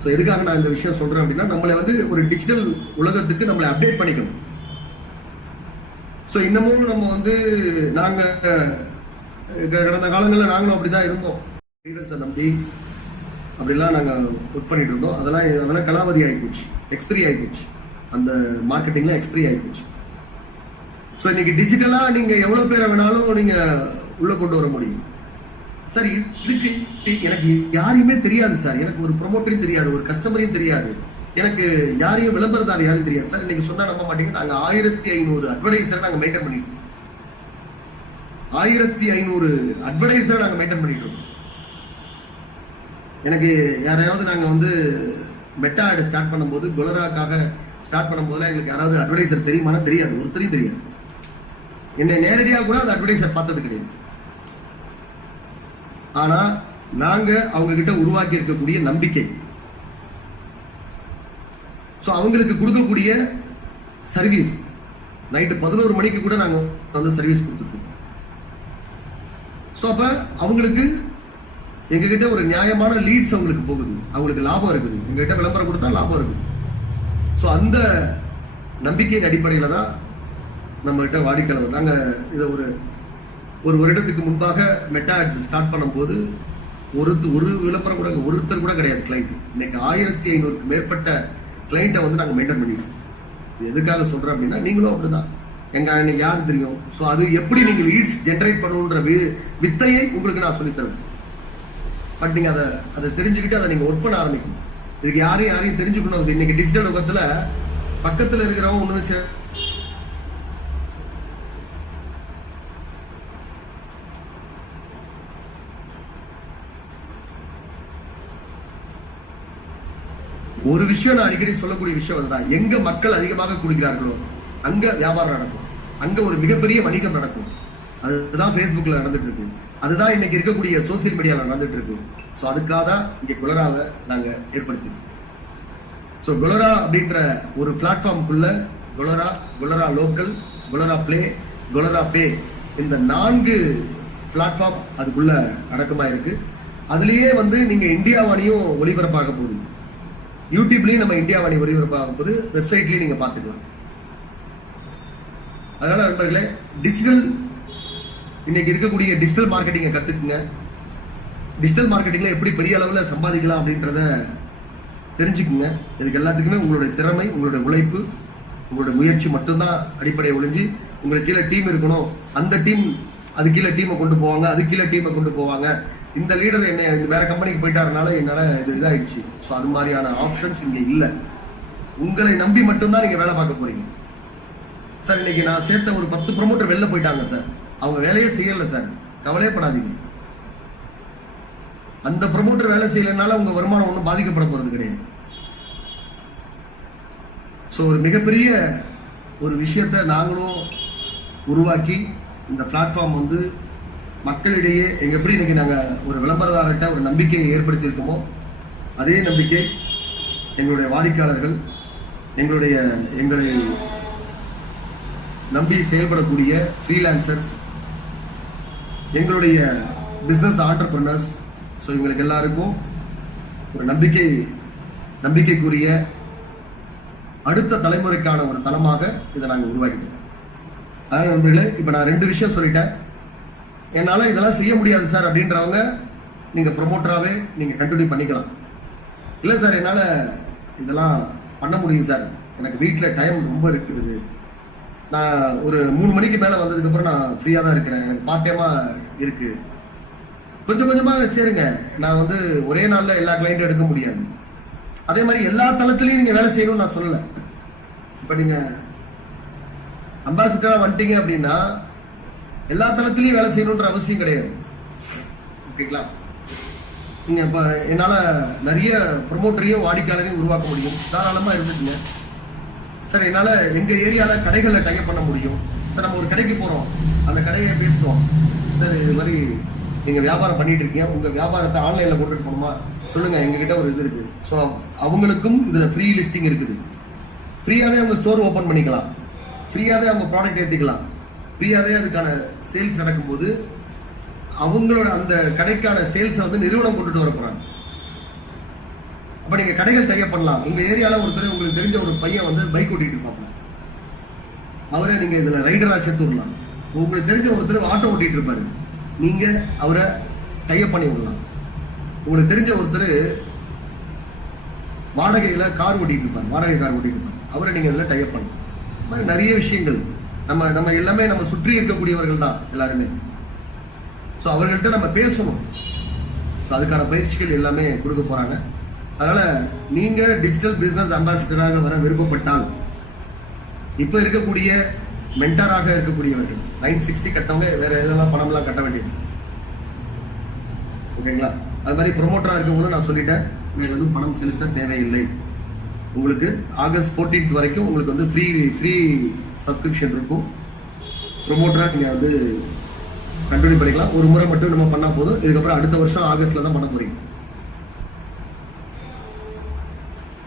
ஸோ எதுக்காக நான் இந்த விஷயம் சொல்றேன் அப்படின்னா, நம்மளை வந்து ஒரு டிஜிட்டல் உலகத்துக்கு நம்மளை அப்டேட் பண்ணிக்கணும். ஸோ இன்னமும் நம்ம வந்து நாங்க கடந்த காலங்களில் நாங்களும் அப்படிதான் இருந்தோம். லீடர்ஸை நம்பி அப்படிலாம் நாங்க ஒர்க் பண்ணிட்டு இருந்தோம். அதெல்லாம் கலாவதி ஆகிப்போச்சு, எக்ஸ்பிரி ஆகிப்போச்சு. அந்த மார்க்கெட்டிங்ல எக்ஸ்பிரி ஆகிப்போச்சு. ஸோ இன்னைக்கு டிஜிட்டலா நீங்க எவ்வளவு பேரை வேணாலும் நீங்க உள்ள கொண்டு வர முடியும். சார் இதுக்கு எனக்கு யாரையுமே தெரியாது சார், எனக்கு ஒரு ப்ரொமோட்டரையும் தெரியாது, ஒரு கஸ்டமரையும் தெரியாது, எனக்கு யாரையும் விளம்பரதார் யாரும் தெரியாது சார். இன்னைக்கு சொன்னா நம்ப மாட்டீங்க, நாங்க 1500 அட்வர்டைசரை நாங்க மெயின்டைன் பண்ணிட்டு இருக்கோம். 1500 அட்வர்டைசரை நாங்க மெயின்டைன் பண்ணிட்டு இருக்கோம். எனக்கு யாரையாவது நாங்க வந்து மெட்டா ஆட் ஸ்டார்ட் பண்ணும்போது, கொலராக்காக ஸ்டார்ட் பண்ணும்போது எங்களுக்கு யாராவது அட்வர்டைசர் தெரியுமானா தெரியாது, ஒருத்தரையும் தெரியாது. என்னை நேரடியாக கூட அந்த அட்வர்டைசர் பார்த்தது கிடையாது. ஆனா நாங்க அவங்க கிட்ட உருவாக்கி இருக்கக்கூடிய நம்பிக்கை, அவங்களுக்கு கொடுக்கக்கூடிய சர்வீஸ், நைட்டு 11 மணிக்கு கூட நாங்க வந்து சர்வீஸ் கொடுத்துருக்கோம். அப்ப அவங்களுக்கு எங்க கிட்ட ஒரு நியாயமான லீட்ஸ் அவங்களுக்கு போகுது, அவங்களுக்கு லாபம் இருக்குது. எங்க கிட்ட விளம்பரம் கொடுத்தா லாபம் இருக்குது. அந்த நம்பிக்கையின் அடிப்படையில தான் நம்ம கிட்ட வாடிக்கையாளர். நாங்க இதை ஒரு வருடத்துக்கு முன்பாக மெட்டா ஆட்ஸ் ஸ்டார்ட் பண்ணும்போது ஒரு விளம்பரம் கூட ஒருத்தர் கூட கிடையாது கிளைண்ட். இன்னைக்கு 1500க்கு மேற்பட்ட கிளைண்ட்டை வந்து நாங்க மெயின்டைன் பண்ணிடுவோம். எதுக்காக சொல்றேன் அப்படின்னா, நீங்களும் அப்படிதான். எனக்கு யாரு தெரியும். அது எப்படி நீங்க லீட்ஸ் ஜெனரேட் பண்ணுன்ற வித்தையை உங்களுக்கு நான் சொல்லித்தரேன். பட் நீங்க அதை தெரிஞ்சுக்கிட்டு அதை நீங்க ஒர்க் பண்ண ஆரம்பிக்கணும். இதுக்கு யாரையும் தெரிஞ்சுக்கணும். இன்னைக்கு டிஜிட்டல் யுகத்துல பக்கத்துல இருக்கிறவங்க ஒண்ணு ஒரு விஷயம் நான் அடிக்கடி சொல்லக்கூடிய விஷயம் அதுதான். எங்க மக்கள் அதிகமாக குடிக்கிறார்களோ அங்க வியாபாரம் நடக்கும், அங்க ஒரு மிகப்பெரிய வணிகம் நடக்கும். அதுதான் Facebookல நடந்துட்டு இருக்கு, அதுதான் இன்னைக்கு இருக்கக்கூடிய சோசியல் மீடியால நடந்துட்டு இருக்கு. ஸோ அதுக்காக தான் இங்க குளராவை நாங்க ஏற்படுத்திருக்கோம். ஸோ குளரா அப்படின்ற ஒரு பிளாட்ஃபார்முக்குள்ள குளரா லோக்கல், குளரா பிளே, குளரா பே, இந்த 4 பிளாட்ஃபார்ம் அதுக்குள்ள அடக்கமா இருக்கு. அதுலயே நீங்க இந்தியாவானியும் ஒளிபரப்பாக போகுது. யூடியூப்லயும் நம்ம இந்தியாவாணி ஒளிபரப்பாக போது, வெப்சைட்லயும் நீங்க பாத்துக்கலாம். அதனால நண்பர்களே, இன்னைக்கு இருக்கக்கூடிய டிஜிட்டல் மார்க்கெட்டிங்கை கத்துக்குங்க. டிஜிட்டல் மார்க்கெட்டிங்ல எப்படி பெரிய அளவுல சம்பாதிக்கலாம் அப்படின்றத தெரிஞ்சுக்குங்க. இதுக்கு எல்லாத்துக்குமே உங்களுடைய திறமை, உங்களுடைய உழைப்பு, உங்களுடைய முயற்சி மட்டும்தான் அடிப்படையை ஒழிஞ்சு உங்களுக்கு கீழே டீம் இருக்கணும். அந்த டீம் அது கீழே டீமை கொண்டு போவாங்க, அது கீழே டீமை கொண்டு போவாங்க. இந்த லீடர் என்ன வேற கம்பெனிக்கு போயிட்டாருனால என்னால இதாயிடுச்சு. ஸோ அது மாதிரியான ஆப்ஷன்ஸ் இங்க இல்லை. உங்களை நம்பி மட்டும்தான் நீங்க வேலை பார்க்க போறீங்க. சார் இன்னைக்கு நான் சேர்த்த ஒரு 10 ப்ரமோட்டர் வெளில போயிட்டாங்க சார், அவங்க வேலையே செய்யல சார், கவலையப்படாதீங்க. அந்த ப்ரமோட்டர் வேலை செய்யலனால உங்க வருமானம் ஒன்றும் பாதிக்கப்பட போறது கிடையாது. ஸோ ஒரு மிகப்பெரிய ஒரு விஷயத்தை நாங்களும் உருவாக்கி இந்த பிளாட்ஃபார்ம் மக்களிடையே எப்படி இன்னைக்கு நாங்க ஒரு விளம்பரதாரர்கிட்ட ஒரு நம்பிக்கையை ஏற்படுத்தி இருக்கோமோ அதே நம்பிக்கை எங்களுடைய வாடிக்கையாளர்கள், எங்களை நம்பி செயல்படக்கூடிய ஃப்ரீலான்சர்ஸ், எங்களுடைய பிசினஸ் ஆண்டர்பிரனர்ஸ், ஸோ இவங்களுக்கு எல்லாருக்கும் ஒரு நம்பிக்கைக்குரிய அடுத்த தலைமுறைக்கான ஒரு தளமாக இதை நாங்கள் உருவாக்கிட்டோம். அதனால நண்பர்களே, இப்போ நான் 2 விஷயம் சொல்லிட்டேன். என்னால் இதெல்லாம் செய்ய முடியாது சார் அப்படின்றவங்க நீங்க ப்ரொமோட்டராகவே நீங்க கண்டினியூ பண்ணிக்கலாம். இல்லை சார் என்னால் இதெல்லாம் பண்ண முடியும் சார், எனக்கு வீட்டில் டைம் ரொம்ப இருக்குது, நான் ஒரு 3 மணிக்கு மேலே வந்ததுக்கப்புறம் நான் ஃப்ரீயாக தான் இருக்கிறேன், எனக்கு பார்ட் டைமாக இருக்கு, கொஞ்சம் கொஞ்சமாக சேருங்க. நான் ஒரே நாளில் எல்லா கிளைண்ட்டும் எடுக்க முடியாது. அதே மாதிரி எல்லா தளத்திலையும் நீங்க வேலை செய்யணும்னு நான் சொல்லல. இப்ப நீங்க அம்பாசிடரா வந்துட்டீங்க அப்படின்னா எல்லா தளத்திலையும் வேலை செய்யணும்ன்ற அவசியம் கிடையாது. ஓகேங்களா? நீங்க இப்ப என்னால நிறைய ப்ரொமோட்டரையும் வாடிக்கையாளரையும் உருவாக்க முடியும், தாராளமா இருந்துட்டுங்க. சார் என்னால எங்க ஏரியால கடைகளை டைப் பண்ண முடியும் சார், நம்ம ஒரு கடைக்கு போறோம், அந்த கடையை பேசுறோம், சார் இது மாதிரி நீங்க வியாபாரம் பண்ணிட்டு இருக்கீங்க, உங்க வியாபாரத்தை ஆன்லைன்ல கொண்டுட்டு போகணுமா சொல்லுங்க, எங்ககிட்ட ஒரு இது இருக்கு. ஸோ அவங்களுக்கும் இதுல ஃப்ரீ லிஸ்டிங் இருக்குது. ஃப்ரீயாவே அவங்க ஸ்டோர் ஓபன் பண்ணிக்கலாம், ஃப்ரீயாவே அவங்க ப்ராடக்ட் ஏற்றிக்கலாம், ஃப்ரீயாவே அதுக்கான சேல்ஸ் நடக்கும்போது அவங்களோட அந்த கடைக்கான சேல்ஸை நிறுவனம் கொண்டுட்டு வர போறாங்க. அப்ப நீங்க கடைகள் டைப் பண்ணலாம். உங்க ஏரியால ஒருத்தர் உங்களுக்கு தெரிஞ்ச ஒரு பையன் பைக் ஓட்டிட்டு இருப்பாங்க, அவரை நீங்க இதுல ரைடரா சேர்த்து விடலாம். உங்களுக்கு தெரிஞ்ச ஒருத்தர் ஆட்டோ ஓட்டிட்டு இருப்பாரு, நீங்க அவரை டைப் பண்ணி விடலாம். உங்களுக்கு தெரிஞ்ச ஒருத்தர் வாடகையில கார் ஓட்டிட்டு இருப்பாரு, வாடகை கார் ஓட்டிட்டு இருப்பாரு, அவரை நீங்க இதுல டைப் பண்ணலாம். இந்த மாதிரி நிறைய விஷயங்கள் நம்ம எல்லாமே நம்ம சுற்றி இருக்கக்கூடியவர்கள் தான் எல்லாருமே. ஸோ அவர்கள்ட்ட நம்ம பேசணும். ஸோ அதுக்கான பயிற்சிகள் எல்லாமே கொடுக்க போறாங்க. அதனால நீங்க டிஜிட்டல் பிசினஸ் அம்பாசிடராக வர விருப்பப்பட்டால் இப்ப இருக்கக்கூடிய மென்டராக இருக்கக்கூடியவர்கள் 960 கட்டவங்க வேற எதெல்லாம் பணம்லாம் கட்ட வேண்டியது. ஓகேங்களா? அது மாதிரி ப்ரொமோட்டரா இருக்கவங்களும் நான் சொல்லிட்டேன், வேற எதுவும் பணம் செலுத்த தேவையில்லை. உங்களுக்கு ஆகஸ்ட் 14th வரைக்கும் உங்களுக்கு ஃப்ரீ சப்ஸ்கிரிப்ஷன் இருக்கும். ப்ரொமோட்டரா நீங்க கண்டினியூ பண்ணிக்கலாம். ஒரு முறை மட்டும் நம்ம பண்ணா போதும். இதுக்கப்புறம் அடுத்த வருஷம் ஆகஸ்ட்ல தான் பண்ண போறீங்க.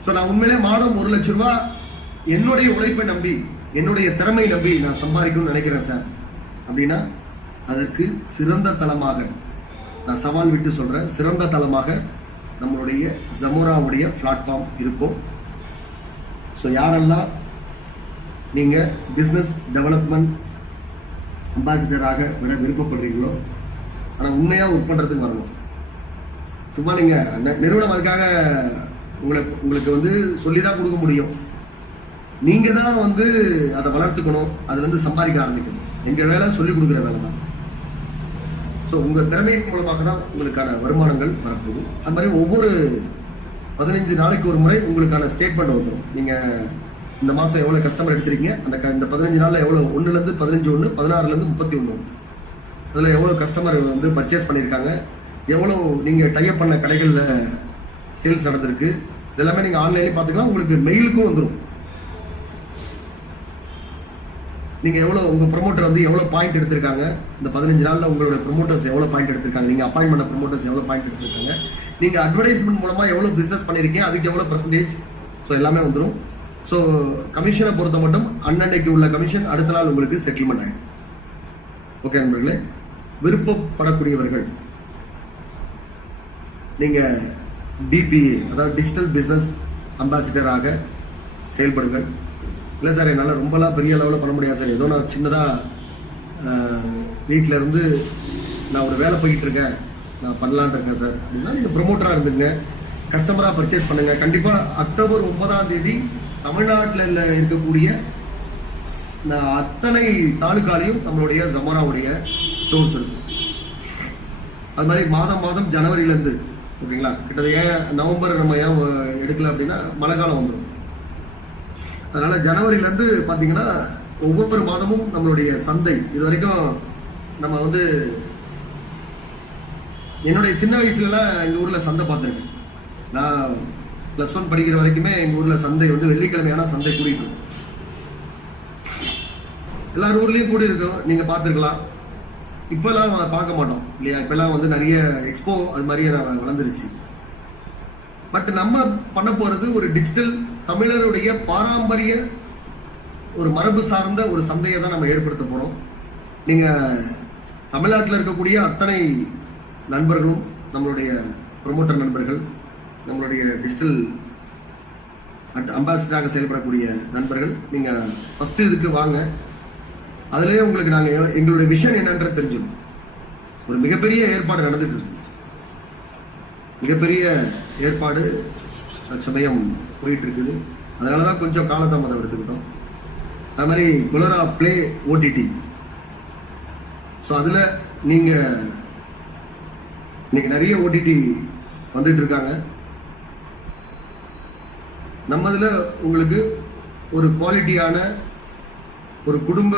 ஸோ நான் உண்மையிலே மாதம் 1 லட்சம் ரூபாய் என்னுடைய உழைப்பை நம்பி, என்னுடைய திறமை நம்பி நான் சம்பாதிக்கணும்னு நினைக்கிறேன் சார் அப்படின்னா அதற்கு சிறந்த தளமாக, நான் சவால் விட்டு சொல்றேன், சிறந்த தளமாக நம்மளுடைய ஜமோராவுடைய பிளாட்ஃபார்ம் இருக்கும். ஸோ யாரெல்லாம் நீங்க பிசினஸ் டெவலப்மெண்ட் அம்பாசிடராக வர விருப்பப்படுறீங்களோ, ஆனா உண்மையா ஒர்க் பண்றதுக்கு வரணும். சும்மா நீங்க நிறுவனம் அதுக்காக உங்களுக்கு சொல்லிதான் கொடுக்க முடியும். நீங்க தான் அதை வளர்த்துக்கணும், அதுல சம்பாதிக்க ஆரம்பிக்கணும். எங்க வேலை சொல்லி கொடுக்குற வேலை தான். ஸோ உங்க திறமையின் மூலமாக தான் உங்களுக்கான வருமானங்கள் வரப்போகுது. அது மாதிரி ஒவ்வொரு 15 நாளைக்கு ஒரு முறை உங்களுக்கான ஸ்டேட்மெண்ட் வந்துடும். நீங்க இந்த மாசம் எவ்வளவு கஸ்டமர் எடுத்திருக்கீங்க, இந்த 15 நாள்ல எவ்வளவு 1ல-இருந்து 15 16ல-இருந்து 31 அதுல எவ்வளவு கஸ்டமர் வந்து பர்ச்சேஸ் பண்ணிருக்காங்க, எவ்வளவு நீங்க டைப் பண்ண கடைகள்ல சேல்ஸ் நடந்திருக்கு, இதெல்லாமே நீங்க ஆன்லைன்ல பாத்துக்கலாம். உங்களுக்கு மெயிலுக்கும் வந்துடும். நீங்க எவ்வளவு உங்க ப்ரொமோட்டர் வந்து எவ்வளவு பாயிண்ட் எடுத்திருக்காங்க, இந்த 15 நாள்ல உங்களோட ப்ரொமோட்டர்ஸ் எவ்வளவு பாயிண்ட் எடுத்திருக்காங்க, நீங்க அப்பாயின்ட் பண்ண ப்ரொமோட்டர்ஸ் எவ்வளவு பாயிண்ட் எடுத்திருக்காங்க, நீங்க அட்வர்டைஸ்மெண்ட் மூலமா எவ்வளவு பிசினஸ் பண்ணிருக்கீங்க, அதுக்கு எவ்வளவு பெர்சன்டேஜ், ஸோ எல்லாமே வந்துடும். ஸோ கமிஷனை பொறுத்த மட்டும் அன்னன்னைக்கு உள்ள கமிஷன் அடுத்த நாள் உங்களுக்கு செட்டில்மெண்ட் ஆகிடும். ஓகே நண்பர்களே, விருப்பப்படக்கூடியவர்கள் நீங்க டிபிஏ அதாவது டிஜிட்டல் பிசினஸ் அம்பாசிடராக செயல்படுங்கள். இல்லை சார் என்னால் ரொம்பலாம் பெரிய லெவலில் பண்ண முடியாது சார், ஏதோ நான் சின்னதாக வீட்டில் இருந்து நான் ஒரு வேலை போயிட்டு இருக்கேன், நான் பண்ணலான் இருக்கேன் சார் அப்படின்னா நீங்கள் ப்ரொமோட்டராக இருந்துங்க, கஸ்டமராக பர்ச்சேஸ் பண்ணுங்க. கண்டிப்பாக அக்டோபர் 9ஆம் தேதி தமிழ்நாட்டில் இருக்கக்கூடிய அத்தனை தாலுக்காலையும் நம்மளுடைய ஜமோராவுடைய ஸ்டோர்ஸ் இருக்கு. அது மாதிரி மாதம் மாதம் ஜனவரியிலேருந்து ஓகேங்களா, கிட்டத்தட்ட ஏன் நவம்பர் நம்ம ஏன் எடுக்கல அப்படின்னா மழை காலம் வந்துடும். அதனால ஜனவரியிலேருந்து பார்த்தீங்கன்னா ஒவ்வொரு மாதமும் நம்மளுடைய சந்தை, இது வரைக்கும் நம்ம வந்து என்னுடைய சின்ன வயசுலலாம் எங்கள் ஊரில் சந்தை பார்த்துருக்கேன். நான் +1 படிக்கிற வரைக்குமே எங்கள் ஊரில் சந்தை வந்து வெள்ளிக்கிழமையான சந்தை கூடிட்டு எல்லார் ஊர்லேயும் கூடி இருக்கும், நீங்கள் பார்த்துருக்கலாம். இப்பெல்லாம் பார்க்க மாட்டோம் இல்லையா, இப்பெல்லாம் வந்து நிறைய எக்ஸ்போ அது மாதிரியே வளர்ந்துருச்சு. பட் நம்ம பண்ண போறது ஒரு டிஜிட்டல் தமிழருடைய பாரம்பரிய ஒரு மரபு சார்ந்த ஒரு சந்தையை தான் நம்ம ஏற்படுத்த போறோம். நீங்க தமிழ்நாட்டில் இருக்கக்கூடிய அத்தனை நண்பர்களும், நம்மளுடைய ப்ரொமோட்டர் நண்பர்கள், நம்மளுடைய டிஜிட்டல் அம்பாசிடராக செயல்படக்கூடிய நண்பர்கள், நீங்க ஃபர்ஸ்ட் இதுக்கு வாங்க. அதுலயே உங்களுக்கு நாங்க எங்களுடைய விஷன் என்னன்ற தெரிஞ்சிடும். ஒரு மிகப்பெரிய ஏற்பாடு நடந்துட்டு இருக்கு, மிகப்பெரிய ஏற்பாடு சமயம் போயிட்டு இருக்குது. அதனாலதான் கொஞ்சம் காலதாமதம் எடுத்துக்கிட்டோம். அது மாதிரி குலரா பிளே ஓடிடி, ஸோ அதுல நீங்க இன்னைக்கு நிறைய ஓடிடி வந்துட்டு இருக்காங்க. நம்ம இதுல உங்களுக்கு ஒரு குவாலிட்டியான ஒரு குடும்ப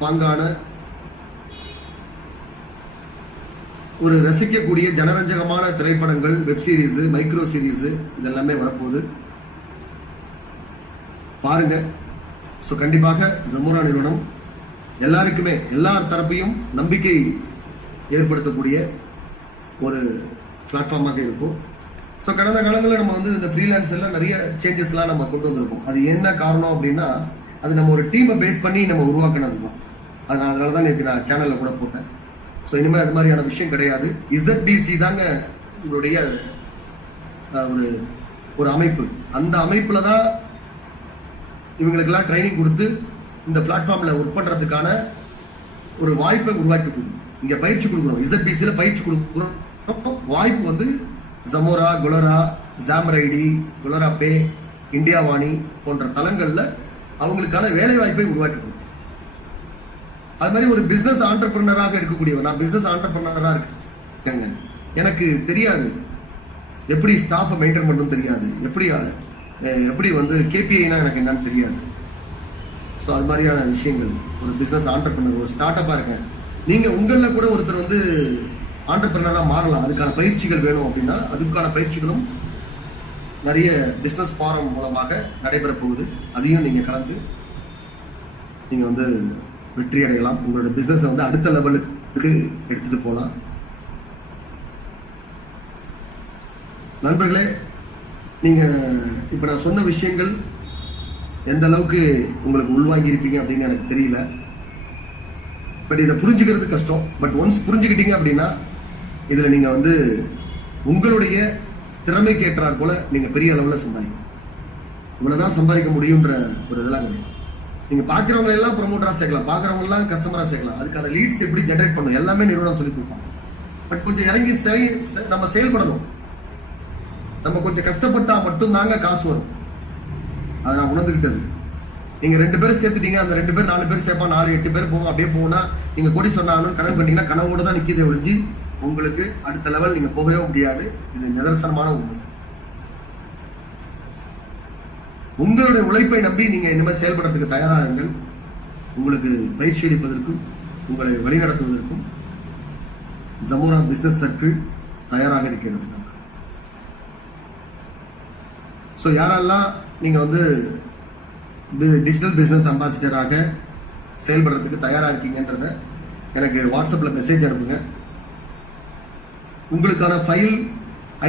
பாங்கான ஒரு ரசிக்கக்கூடிய ஜனரஞ்சகமான திரைப்படங்கள், வெப் சீரிஸ், மைக்ரோ சீரிஸ் இதெல்லாமே வரப்போகுது, பாருங்க. ஸோ கண்டிப்பாக ஜமோரா நிறுவனம் எல்லாருக்குமே எல்லா தரப்பையும் நம்பிக்கை ஏற்படுத்தக்கூடிய ஒரு பிளாட்ஃபார்மாக இருக்கும். ஸோ கடந்த காலங்களில் நம்ம வந்து இந்த ஃப்ரீலான்ஸில் நிறைய சேஞ்சஸ்லாம் நம்ம கொண்டு வந்திருக்கோம். அது என்ன காரணம் அப்படின்னா, அது நம்ம ஒரு டீமை பேஸ் பண்ணி நம்ம உருவாக்கினது தான். அதனால தான் நேற்று நான் சேனலில் கூட போட்டேன். ஸோ இனிமேல் அது மாதிரியான விஷயம் கிடையாது. இசட்பிசி தாங்க உங்களுடைய ஒரு அமைப்பு. அந்த அமைப்புல தான் இவங்களுக்கெல்லாம் ட்ரைனிங் கொடுத்து இந்த பிளாட்ஃபார்ம்ல ஒர்க் பண்றதுக்கான ஒரு வாய்ப்பை உருவாக்கி கொடுக்கும். இங்க பயிற்சி கொடுக்குறோம், இசட்பிசியில பயிற்சி கொடுக்குறோம். வாய்ப்பு வந்து ஜமோரா, குலரா, ஜாம்ரைடி, குலரா பே, இந்தியா வாணி போன்ற தளங்கள்ல அவங்களுக்கான வேலை வாய்ப்பை உருவாக்கி கொடுக்கும். அது மாதிரி ஒரு பிசினஸ் ஆண்டர்பிரினராக இருக்கக்கூடியவர், நான் பிசினஸ் ஆண்டர்பிரினரா இருக்கேங்க, எனக்கு தெரியாது எப்படி ஸ்டாஃபை மெயின்டைன் பண்ணணும், தெரியாது எப்படி வந்து கேபிஐனா எனக்கு என்னன்னு தெரியாது. ஸோ அது மாதிரியான விஷயங்கள் ஒரு பிசினஸ் ஆண்டர்பிரினர், ஒரு ஸ்டார்ட் அப்பா இருக்கேன், நீங்க உங்கள கூட ஒருத்தர் வந்து ஆண்டர்பிரினரா மாறலாம். அதுக்கான பயிற்சிகள் வேணும் அப்படின்னா அதுக்கான பயிற்சிகளும் நிறைய பிசினஸ் ஃபாரம் மூலமாக நடைபெற போகுது. அதையும் நீங்க கலந்து நீங்க வந்து வெற்றி அடையலாம். உங்களோட பிசினஸ் வந்து அடுத்த லெவலுக்கு எடுத்துட்டு போகலாம். நண்பர்களே, நீங்க இப்ப நான் சொன்ன விஷயங்கள் எந்த அளவுக்கு உங்களுக்கு உள்வாங்கி இருப்பீங்க அப்படின்னு எனக்கு தெரியல. பட் இதை புரிஞ்சுக்கிறது கஷ்டம். பட் ஒன்ஸ் புரிஞ்சுக்கிட்டீங்க அப்படின்னா இதுல நீங்க வந்து உங்களுடைய திறமைக்கு ஏற்றார் போல நீங்க பெரிய அளவுல சம்பாதிக்கணும். இவ்வளவுதான் சம்பாதிக்க முடியும்ன்ற ஒரு இதெல்லாம் கிடையாது. நீங்க பாக்குறவங்க எல்லாம் ப்ரொமோட்டரா சேர்க்கலாம், பாக்குறவங்க எல்லாம் கஸ்டமரா சேர்க்கலாம். அதுக்கான லீட்ஸ் எப்படி ஜெனரேட் பண்ணும் எல்லாமே நிறுவனம் சொல்லி கொடுப்பாங்க. பட் கொஞ்சம் இறங்கி நம்ம செயல்படணும். நம்ம கொஞ்சம் கஷ்டப்பட்டா மட்டும்தாங்க காசு வரும். அதை நான் உணர்ந்துகிட்டது. நீங்க 2 பேரும் சேர்த்துட்டீங்க, அந்த 2 பேர் 4 பேர் சேர்ப்பா, 4 8 பேர் போவோம், அப்படியே போனா நீங்க கோடி சொன்னாலும் கனவு பண்ணீங்கன்னா கனவோட தான் நிக்கிதே ஒழிஞ்சு உங்களுக்கு அடுத்த லெவல் நீங்க போகவே முடியாது. இது நிதர்சனமான உண்மை. உங்களுடைய உழைப்பை நம்பி நீங்க இனிமேல் செயல்படுறதுக்கு தயாராகுங்கள். உங்களுக்கு பயிற்சி அளிப்பதற்கும் உங்களை வழிநடத்துவதற்கும் ஜமோரா பிசினஸ் சர்க்கிள் தயாராக இருக்கிறது. ஸோ யாரெல்லாம் நீங்க வந்து டிஜிட்டல் பிசினஸ் அம்பாசிடராக செயல்படுறதுக்கு தயாரா இருக்கீங்கன்றத எனக்கு வாட்ஸ்அப்ல மெசேஜ் அனுப்புங்க. உங்களுக்கான file,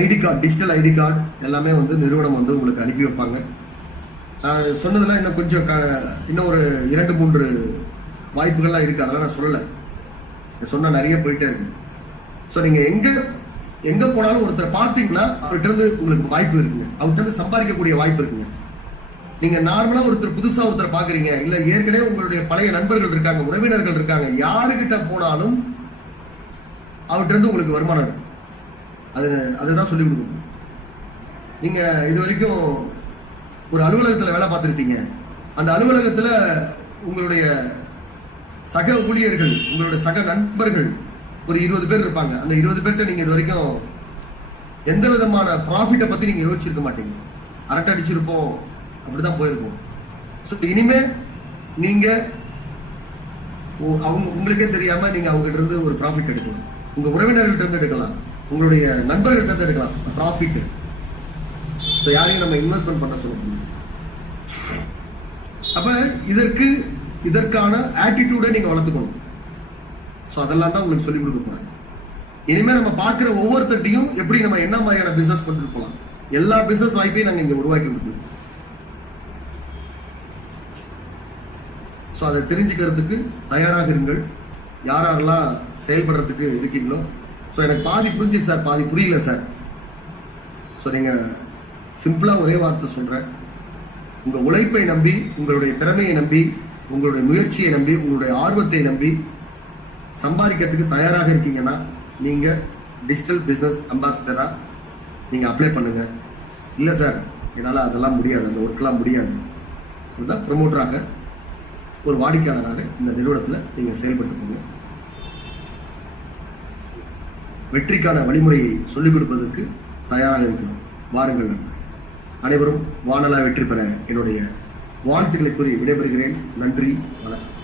ID card, digital ID card எல்லாமே வந்து நிறுவனம் வந்து உங்களுக்கு அனுப்பி வைப்பாங்க. சொன்னதெல்லாம் இன்னும் கொஞ்சம் இன்னும் ஒரு 2-3 வாய்ப்புகள்லாம் இருக்கு, அதெல்லாம் நான் சொல்லலை. சொன்னா நிறைய போயிட்டே இருக்கு. ஸோ நீங்க எங்க போனாலும் ஒருத்தர் பார்த்தீங்கன்னா அவர்கிட்ட இருந்து உங்களுக்கு வாய்ப்பு இருக்குங்க, அவர்கிட்ட இருந்து சம்பாதிக்கக்கூடிய வாய்ப்பு இருக்குங்க. நீங்க நார்மலா புதுசா ஒருத்தர் பாக்குறீங்க, இல்ல ஏற்கனவே உங்களுடைய பழைய நண்பர்கள் இருக்காங்க, உறவினர்கள் இருக்காங்க, யாருகிட்ட போனாலும் அவர்கிட்ட இருந்து உங்களுக்கு வருமானம் இருக்கு. அதுதான் சொல்லி கொடுக்கணும். நீங்க இது வரைக்கும் ஒரு அலுவலகத்துல வேலை பார்த்துருப்பீங்க. அந்த அலுவலகத்துல உங்களுடைய சக ஊழியர்கள், உங்களுடைய சக நண்பர்கள் ஒரு 20 பேர் இருப்பாங்க. அந்த 20 பேர்கிட்ட நீங்க இது வரைக்கும் எந்த விதமான ப்ராஃபிட்டை பத்தி நீங்க யோசிச்சிருக்க மாட்டீங்க. அரட்டை அடிச்சிருப்போம், அப்படிதான் போயிருக்கும். ஸோ இனிமே நீங்க உங்களுக்கே தெரியாம நீங்க அவங்க கிட்ட இருந்து ஒரு ப்ராஃபிட் எடுக்கலாம், உங்க உறவினர்கள்ட்ட இருந்து எடுக்கலாம், உங்களுடைய நண்பர்கள்ட்ட இருந்து எடுக்கலாம் ப்ராஃபிட். ஸோ யாரையும் நம்ம இன்வெஸ்ட்மெண்ட் பண்ண சொல்ல முடியும். அப்ப இதற்கான ஆட்டிடியூடை நீங்க வளர்த்துக்கணும். ஸோ அதெல்லாம் தான் உங்களுக்கு சொல்லிக் கொடுக்க போறேன். இனிமே நம்ம பார்க்கிற ஒவ்வொருத்தையும் எப்படி நம்ம என்ன மாதிரியான பிசினஸ் கொண்டு போகலாம், எல்லா பிசினஸ் வாய்ப்பையும் நாங்க இங்க உருவாக்கி கொடுத்துருக்கோம். ஸோ அதை தெரிஞ்சுக்கிறதுக்கு தயாராக இருங்கள். யாரெல்லாம் செயல்படுறதுக்கு இருக்கீங்களோ. ஸோ எனக்கு பாதி புரிஞ்சு சார், பாதி புரியல சார். ஸோ நீங்க சிம்பிளா ஒரே வார்த்தை சொல்றேன், உங்க உழைப்பை நம்பி, உங்களுடைய திறமையை நம்பி, உங்களுடைய முயற்சியை நம்பி, உங்களுடைய ஆர்வத்தை நம்பி சம்பாதிக்கிறதுக்கு தயாராக இருக்கீங்கன்னா நீங்க டிஜிட்டல் பிசினஸ் அம்பாசிடரா நீங்க அப்ளை பண்ணுங்க. இல்ல சார் என்னால அதெல்லாம் முடியாது, அந்த ஒர்க்லாம் முடியாது, ப்ரமோட்டராக ஒரு வாடிக்கையாளராக இந்த நிறுவனத்தில் நீங்க செயல்பட்டு போங்க. வெற்றிக்கான வழிமுறையை சொல்லிக் கொடுப்பதற்கு தயாராக இருக்கிறோம். வாருங்கள். அனைவரும் வானலா வெற்றி பெற என்னுடைய வாழ்த்துக்களை கூறி விடைபெறுகிறேன். நன்றி, வணக்கம்.